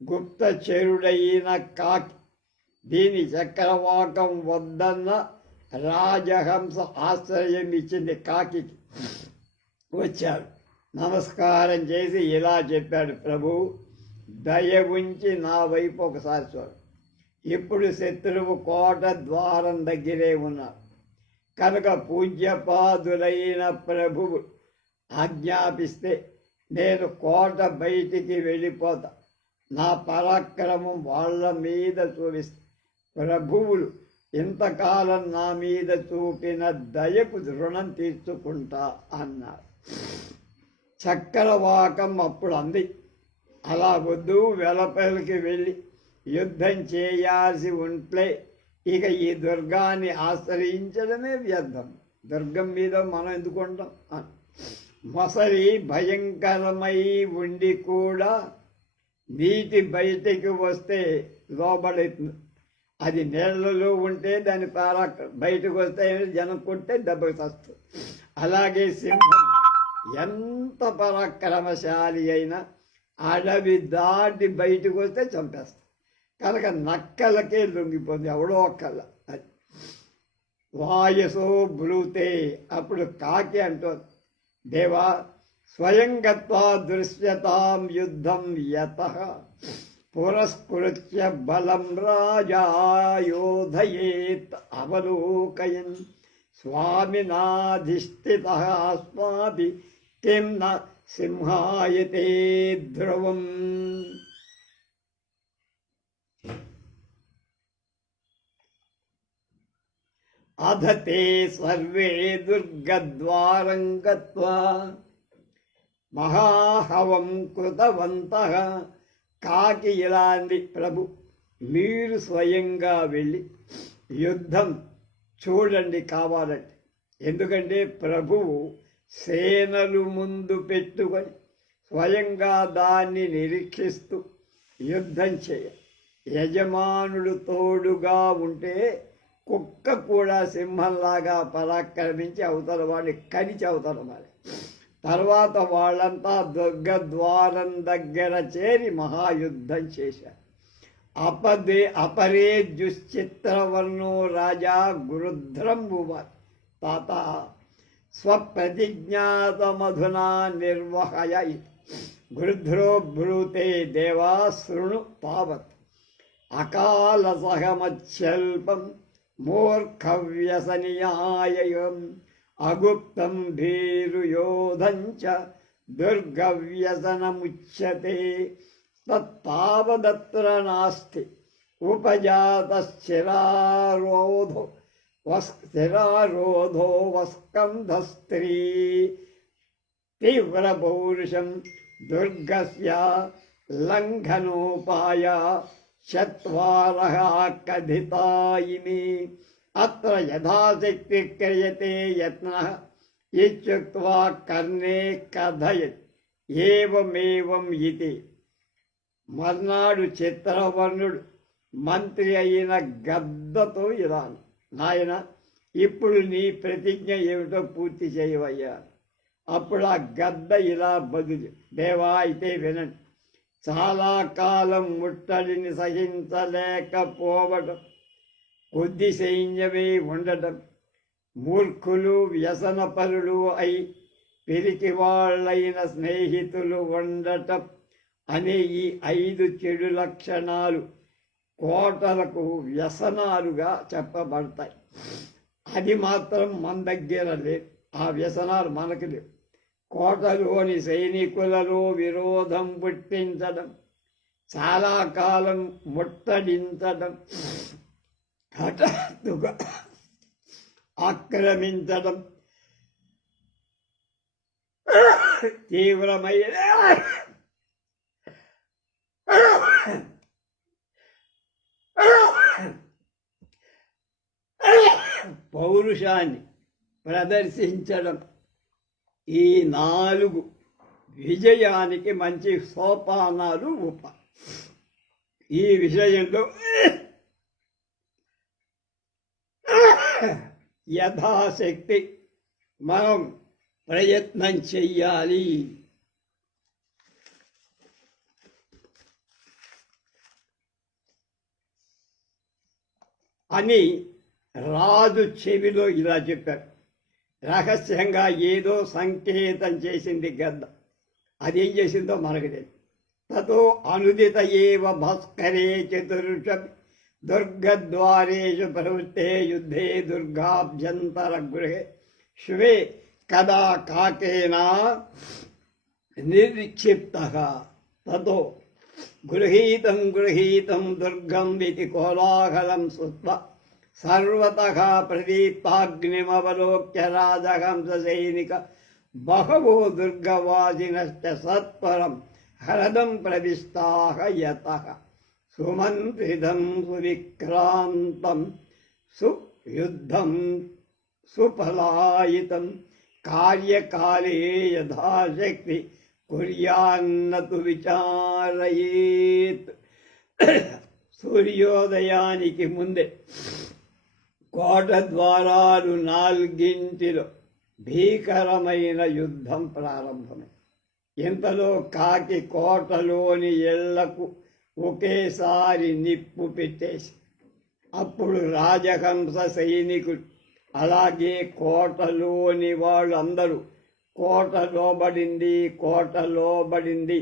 గుప్తచరుడైన కాకి, దీని చక్రవాకం వద్దన్న రాజహంస ఆశ్రయం ఇచ్చింది కాకి. వచ్చాడు, నమస్కారం చేసి ఇలా చెప్పాడు, ప్రభు దయ ఉంచి నా వైపు ఒకసారి చూడు. ఇప్పుడు శత్రువు కోట ద్వారం దగ్గరే ఉన్నాడు, కనుక పూజ్యపాదులైన ప్రభువు ఆజ్ఞాపిస్తే నేను కోట బయటికి వెళ్ళిపోతా. నా పరాక్రమం వాళ్ళ మీద చూపిస్తా. ప్రభువులు ఇంతకాలం నా మీద చూపిన దయకు రుణం తీర్చుకుంటా అన్నారు. చక్రవాకం అప్పుడు అంది, అలా వద్దు, వెలపలికి వెళ్ళి యుద్ధం చేయాల్సి ఉంటే ఇక ఈ దుర్గాన్ని ఆశ్రయించడమే వ్యర్థం. దుర్గం మీద మనం ఎందుకుంటాం అని. మొసలి భయంకరమై ఉండి కూడా నీటి బయటికి వస్తే లోబడుతుంది. అది నీళ్లలో ఉంటే దాని బయటకు వస్తే జనం కొట్టే దెబ్బకి వస్తుంది. అలాగే సింహం ఎంత పరాక్రమశాలి అయినా అడవి దాటి బయటకు వస్తే చంపేస్తాం. కనుక నక్కలకే లొంగిపోతుంది, ఎవడో ఒక్కల. అది వాయసో బ్రూతే. అప్పుడు కాకి అంటోంది, దేవా స్వయంగత్వా దృశ్యతాం యుద్ధం యతః పురస్కృత్య బలం రాజా యోధయేత్ అవలోకయన్ స్వామినాధిష్ఠితః అస్మాభి కిం న సింహాయతే ధ్రువం. అధతే సర్వే దుర్గద్వారం గత్వా మహాహవం కృతవంతః. కాకి ఇలా అంది, ప్రభు మీరు స్వయంగా వెళ్ళి యుద్ధం చూడండి కావాలంటే. ఎందుకంటే ప్రభువు సేనలు ముందు పెట్టుకొని స్వయంగా దాన్ని నిరీక్షిస్తూ యుద్ధం చేయ. యజమానుడు తోడుగా ఉంటే కుక్క కూడా సింహంలాగా పరాక్రమించి అవతల వాడిని కనిచి అవతల వాడి. తర్వాత వాళ్ళంతా దుర్గద్వారం దగ్గర చేరి మహాయుద్ధం చేశారు. అపరే దుశ్చిత్రవర్ణో రాజా గురుధ్రంబువ తాత స్వప్రతిజ్ఞాతమధునా నిర్వహయ. గృధ్రో బ్రూతే దేవా శృణు తావత్ అకాలసహమత్యల్పం మూర్ఖవ్యసనియాయం అగుప్తం భీరుయోధంచ దుర్గవ్యసనముచ్యతే. తత్తావదత్ర నాస్తి ఉపజాతశ్చిరారోధో వస్కంధస్త్రీ తీవ్రపౌరుషం దుర్గస్య లంఘనోపాయ చత్వారః కథితా ఇమే. అత్ర యథాశక్తి క్రియతే యత్నః ఇత్యుక్త్వా కర్ణే కథయత్ ఏవమేవం ఇతి. మర్నాడు చిత్రవర్ణుడు మంత్రి అయిన గద్దతో ఇలా, నాయన ఇప్పుడు నీ ప్రతిజ్ఞ ఏమిటో పూర్తి చేయవయ్యా. అప్పుడు ఆ గద్ద ఇలా బదులు, దేవా అయితే వినండి. చాలా కాలం ముట్టడిని సహించలేకపోవడం, కొద్ది సైన్యమే ఉండటం, మూర్ఖులు వ్యసనపరులు అయి పిరికి వాళ్ళైన స్నేహితులు ఉండటం అనే ఈ 5 చెడు లక్షణాలు కోటలకు వ్యసనాలుగా చెప్పబడతాయి. అది మాత్రం మన దగ్గర లేదు. ఆ వ్యసనాలు మనకు లేవు. కోటలోని సైనికులలో విరోధం పుట్టించడం, చాలా కాలం ముట్టడించడం, హఠాత్తుగా ఆక్రమించడం, తీవ్రమైన పౌరుషాన్ని ప్రదర్శించడం, ఈ 4 విజయానికి మంచి సోపానాలు ఈ విషయంలో యథాశక్తి మనం ప్రయత్నం చెయ్యాలి. అని రాజు చెవిలో ఇలా చెప్పారు. రహస్యంగా ఏదో సంకేతం చేసింది గద్ద. అదేం చేసిందో మనకు తెలియదు. తతో అనుదిత ఏవ భాస్కరే చతుర్ష దుర్గద్వారేషు ప్రవృత్తే యుద్ధే దుర్గాభ్యంతరగృహే శివే కదా కాకేన నిర్క్షిప్తః తతో గృహీతం దుర్గం ఇతి కోలాహలం శ్రుత్వా సర్వతః ప్రదీప్తాగ్నిమవలోక్య రాజహంస సైనిక బహవో దుర్గవాసినశ్చ సత్పరం హరదం ప్రవిష్టాః యతః సుమంత్రితం సువిక్రాంతం సుయుద్ధం సుఫలాయితం కార్యకాలే యథాశక్తి కుర్యాన్నతు విచారయేత్. సూర్యోదయానికి ముందే కోట ద్వారాలు 4 భీకరమైన యుద్ధం ప్రారంభమై ఇంతలో కాకి కోటలోని ఇళ్లకు ఒకేసారి నిప్పు పెట్టేసి అప్పుడు రాజహంస సైనికులు అలాగే కోటలోని వాళ్ళందరూ కోట లోబడింది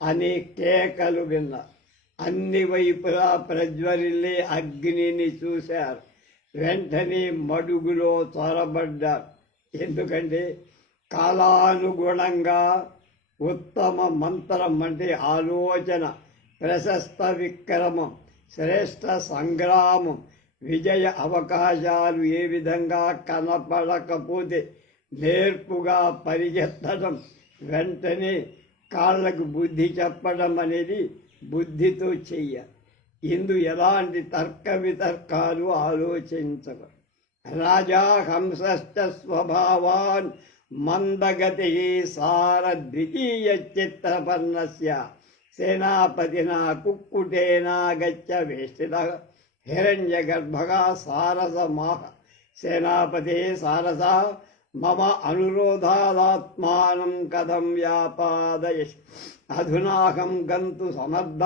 అనే కేకలు విన్నారు. అన్ని వైపులా ప్రజ్వరిల్లే అగ్నిని చూశారు. వెంటనే మడుగులో చొరబడ్డారు. ఎందుకంటే కాలానుగుణంగా ఉత్తమ మంత్రం అంటే ఆలోచన, ప్రశస్త విక్రమం, శ్రేష్ఠ సంగ్రామం, విజయ అవకాశాలు ఏ విధంగా కనపడకపోతే నేర్పుగా పరిగెత్తడం, వెంటనే కాళ్ళకు బుద్ధి చెప్పడం అనేది బుద్ధితో చెయ్యాలి. ఇందు ఎలాంటి తర్క వితర్కాలు ఆలోచించరు. రాజా హంసశ్చ స్వభావాన్ మందగతి సార ద్వితీయ చిత్రపన్నస్య సేనాపతినా కుక్కుటేనా గచ్చ వేష్టిత హిరణ్యగర్భగా సారసమాహ సేనాపతే సారస మమ అనురోధాదాత్మానం కథం వ్యాపాదయసి అధునాహం గంతు సమర్థ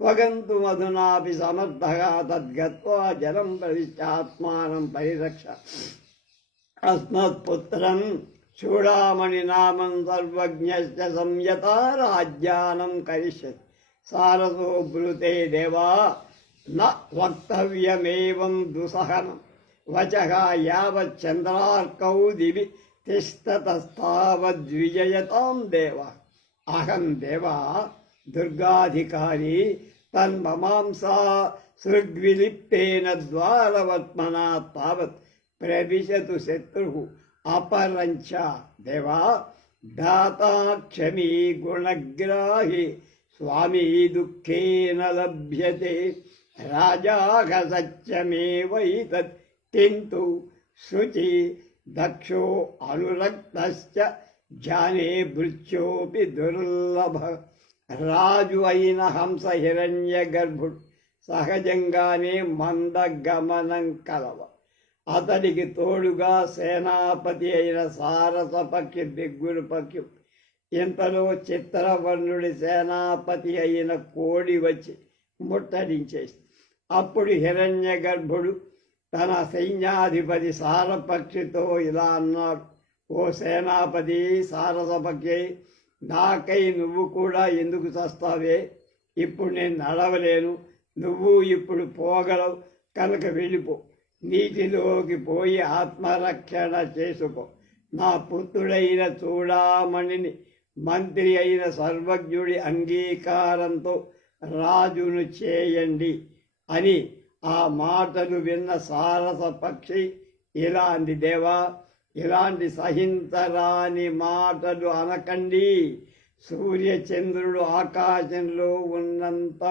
త్వగంతు మధునాపి సమర్థ తద్గత్వా జలం ప్రవిశ్చాత్మానం పరిరక్ష అస్మత్పుత్రం చూడామణి నామం సర్వజ్ఞశ్చ సంయత రాజ్యానం కరిష్యతి సారసో బ్రూతే దేవా న వక్తవ్యమేవం దుసహనం వచః యావచ్చంద్రార్కౌ దివి తిష్టతస్తావద్విజయతాం దేవ అహం దేవా దుర్గాధికారి తన్మమాంసా సృగ్విలిప్తేన ద్వారవత్మనా తావత్ ప్రవిశతు శత్రు అపరంచ దేవా దాతా క్షమీ గుణగ్రాహి స్వామీ దుఃఖేన లభ్యతే రాజాఘ సత్యమేవైతత్ కింతు శుచి దక్షో అనురక్తశ్చ జానే భృత్యోపి దుర్లభ. రాజు అయిన హంస హిరణ్య గర్భుడు సహజంగానే మందగమనం కలవ. అతడికి తోడుగా సేనాపతి అయిన సారస పక్షి బిగ్గురు పక్షి. ఇంతలో చిత్రవర్ణుడి సేనాపతి అయిన కోడి వచ్చి ముట్టడించేసి అప్పుడు హిరణ్య గర్భుడు తన సైన్యాధిపతి సారపక్షితో ఇలా అన్నాడు, ఓ సేనాపతి సారసపక్షి, నాకై నువ్వు కూడా ఎందుకు చస్తావే? ఇప్పుడు నేను నడవలేను, నువ్వు ఇప్పుడు పోగలవు కనుక వెళ్ళిపో, నీటిలోకి పోయి ఆత్మరక్షణ చేసుకో. నా పుత్రుడైన చూడామణిని మంత్రి అయిన సర్వజ్ఞుడి అంగీకారంతో రాజును చేయండి అని ఆ మాటలు విన్న సారస పక్షి ఇలా అంది, దేవా, ఇలాంటి సహించరాని మాటలు అనకండి. సూర్యచంద్రుడు ఆకాశంలో ఉన్నంత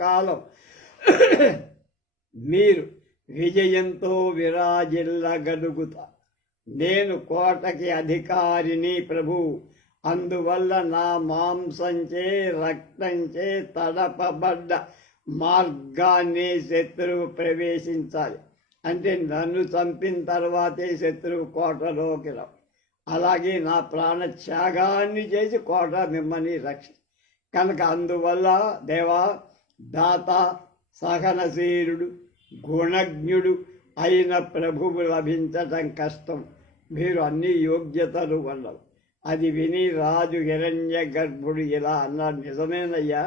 కాలం మీరు విజయంతో విరాజిల్లగలుగుతా. నేను కోటకి అధికారిని ప్రభు, అందువల్ల నా మాంసంచే రక్తంచే తడపబడ్డ మార్గాన్ని శత్రువు ప్రవేశించాలి. అంటే నన్ను చంపిన తర్వాతే శత్రువు కోటలోకి రావు. అలాగే నా ప్రాణత్యాగాన్ని చేసి కోట మిమ్మల్ని కనుక అందువల్ల దేవా, దాత, సహనశీలుడు, గుణజ్ఞుడు అయిన ప్రభువు లభించటం కష్టం. మీరు అన్ని యోగ్యతలు వల్లవు. అది విని రాజు హిరణ్య గర్భుడు ఇలా అన్నాడు, నిజమేనయ్యా,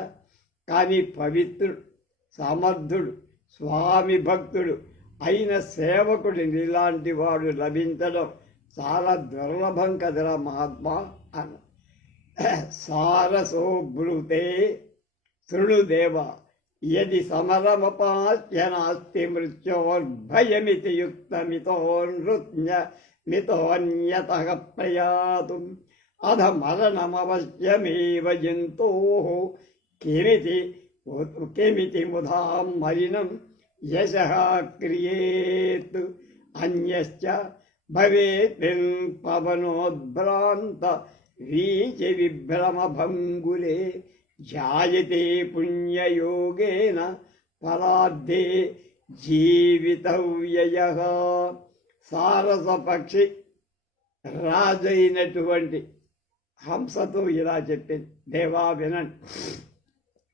కానీ పవిత్రుడు సమర్థుడు స్వామి భక్తుడు అయిన సేవకుడు ఇలాంటి వాడు లభించడం చాలా దుర్లభం కదరా మహాత్మా అన్న. సారసో బ్రూతే శృణుదేవ యది సమరమపాస్య నాస్తి మృత్యోర్భయమితి యుక్తమితోన్యతః ప్రయాతుం అధ మరణమవశ్యమేవ జంతోః కిమితి ముధాం మలినం యశః క్రియేత్ అన్యశ్చ భవేత్ పవనోద్భ్రాంత వీచి విభ్రమభంగులే జాయతే పుణ్యయోగేన పరార్థే జీవితవ్యయః. సారస పక్షి రాజైనటువంటి హంసతో ఇలా చెప్పింది, దేవా వినండి.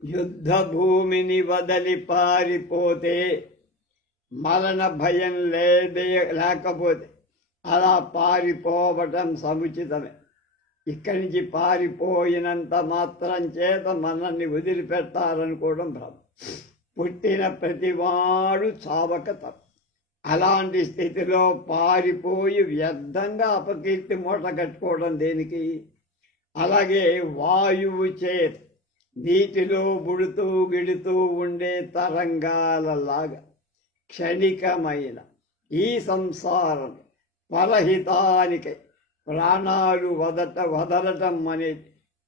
యుద్ధ భూమిని వదలి పారిపోతే మరణ భయం లేకపోతే అలా పారిపోవటం సముచితమే. ఇక్కడి నుంచి పారిపోయినంత మాత్రం చేత మనల్ని వదిలిపెట్టారనుకోవడం భ్రమ. పుట్టిన ప్రతివాడు చావక తప్ప. అలాంటి స్థితిలో పారిపోయి వ్యర్థంగా అపకీర్తి మూట కట్టుకోవడం దేనికి? అలాగే వాయువు చేత నీటిలో బుడుతూ గిడుతూ ఉండే తరంగాలలాగా క్షణికమైన ఈ సంసారం పరహితానికై ప్రాణాలు వదలటం అనే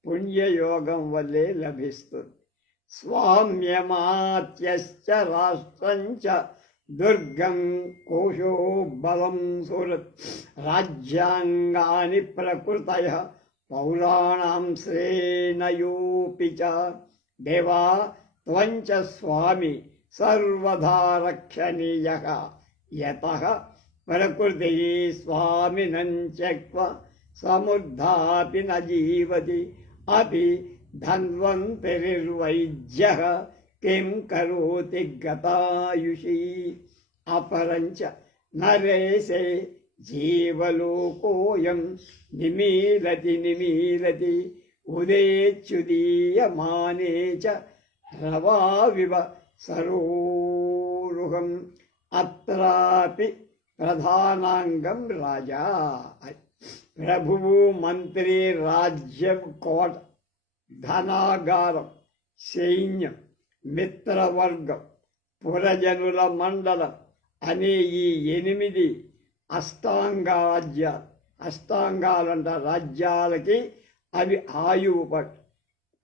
పుణ్యయోగం వల్లే లభిస్తుంది. స్వామ్యమాత్యశ్చ రాష్ట్రంచ దుర్గం కోశో బలం సురత్ రాజ్యాంగాని ప్రకృతయః పౌరాణాం శ్రేణయోపి చ. దేవా త్వంచ స్వామి సర్వదా రక్షణీయః యతః ప్రకృతి స్వామినం త్యక్త్వా సముద్ధాపి న జీవతి అపి ధన్వంతరిర్వైద్యః కిం కరోతి గతాయుషీ. అపరంచ నరేశే జీవలోకోయం నిమీలతి ఉదేచ్యుదీయమానే చ రవావివ సరోరుహం. అత్రాపి ప్రధానాంగం రాజా. ప్రభువు, మంత్రి, రాజ్యం, కోట, ధనాగారం, సైన్యం, మిత్రవర్గం, పురజనుల మండలం అనే ఈ 8 అష్టాంగాలంట రాజ్యాలకి అవి ఆయువు పట్టు.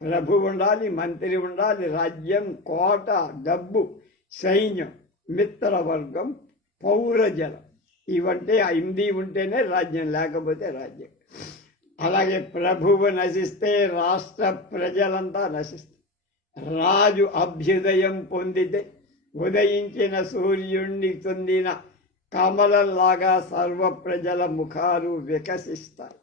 ప్రభు ఉండాలి, మంత్రి ఉండాలి, రాజ్యం, కోట, డబ్బు, సైన్యం, మిత్రవర్గం, పౌరజనం. ఇవంటే 8 ఉంటేనే రాజ్యం, లేకపోతే రాజ్యం. అలాగే ప్రభువు నశిస్తే రాష్ట్ర ప్రజలంతా నశిస్తారు. రాజు అభ్యుదయం పొందితే ఉదయించిన సూర్యుణ్ణి పొందిన కమలంలాగా సర్వ ప్రజల ముఖాలు వికసిస్తాయి.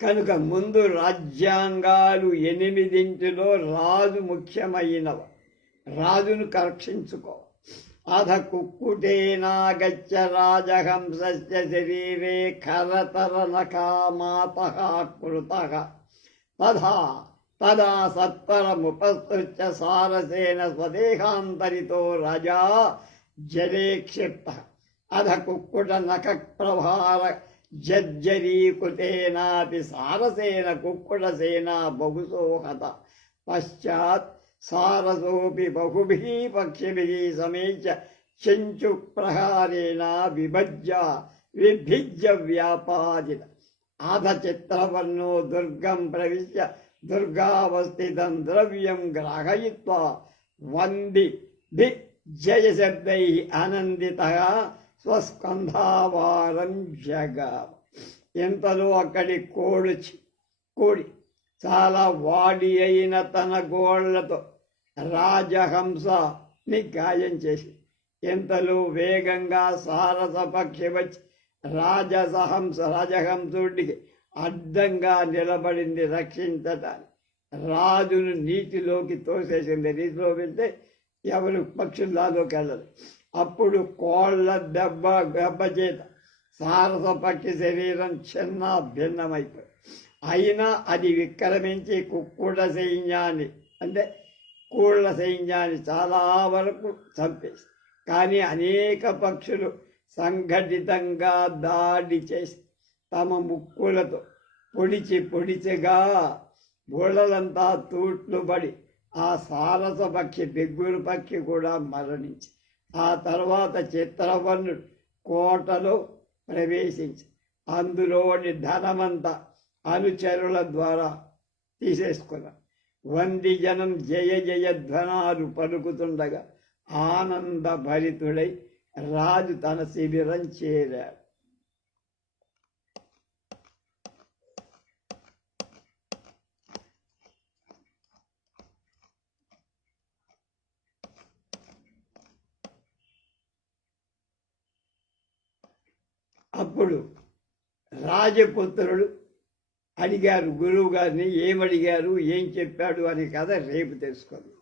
కనుక ముందు రాజ్యాంగాలు 8 రాజు ముఖ్యమైనవ. రాజును రక్షించుకో. అధ కుక్కుటేనాగచ్చ రాజహంసస్య శరీరే ఖరతరనకామాతః కృతః తదా సత్వరముపసృత్య సారసేన స్వదేహాంతరితో రాజా జలే క్షిప్తః. అధ కుక్కుట నఖ ప్రభార జర్జరీకృతేనాపి సారసేన కుక్కుటసేనా బహుశో హత. పశ్చాత్ సారసోపి బహుభిః పక్షిభిః సమేత్య చెంచు ప్రహారేణ విభిజ్య వ్యాపాదిత. అధ చిత్రవర్ణో దుర్గం ప్రవిశ్య దుర్గావస్థితం ద్రవ్యం గ్రాహయిత్వా వంది జయశబ్దైః ఆనందితః స్వస్కంధావారం జగామ. ఇంతలో అక్కడి కోడి చాలా వాడి అయిన తన గోళ్లతో రాజహంసని గాయం చేసి, ఇంతలో వేగంగా సారస పక్షి వచ్చి రాజహంసుడికి అడ్డంగా నిలబడింది రక్షించటానికి. రాజును నీటిలోకి తోసేసింది. నీటిలో వెళ్తే ఎవరు పక్షుల్లాలోకి వెళ్ళరు. అప్పుడు కోళ్ల దెబ్బ చేత సారస పక్షి శరీరం చిన్న భిన్నమైపోయి, అయినా అది విక్రమించి కుక్కుట సైన్యాన్ని అంటే ముక్కుళ్ళ సైన్యాన్ని చాలా వరకు చంపేసి, కానీ అనేక పక్షులు సంఘటితంగా దాడి చేసి తమ ముక్కులతో పొడిచిగా గోళ్ళలంతా తూట్లు పడి ఆ సారస పక్షి పెగ్గురు పక్షి కూడా మరణించి, ఆ తర్వాత చిత్రవర్ణుడు కోటలో ప్రవేశించి అందులోని ధనమంతా అనుచరుల ద్వారా తీసేసుకున్నారు. వంది జనం జయ జయధ్వనాలు పలుకుతుండగా ఆనంద భరితుడై రాజు తన శిబిరం చేరాడు. అప్పుడు రాజపుత్రుడు అడిగారు గురువు గారిని, ఏమడిగారు, ఏం చెప్పాడు అనే కథ రేపు తెలుసుకుందాం.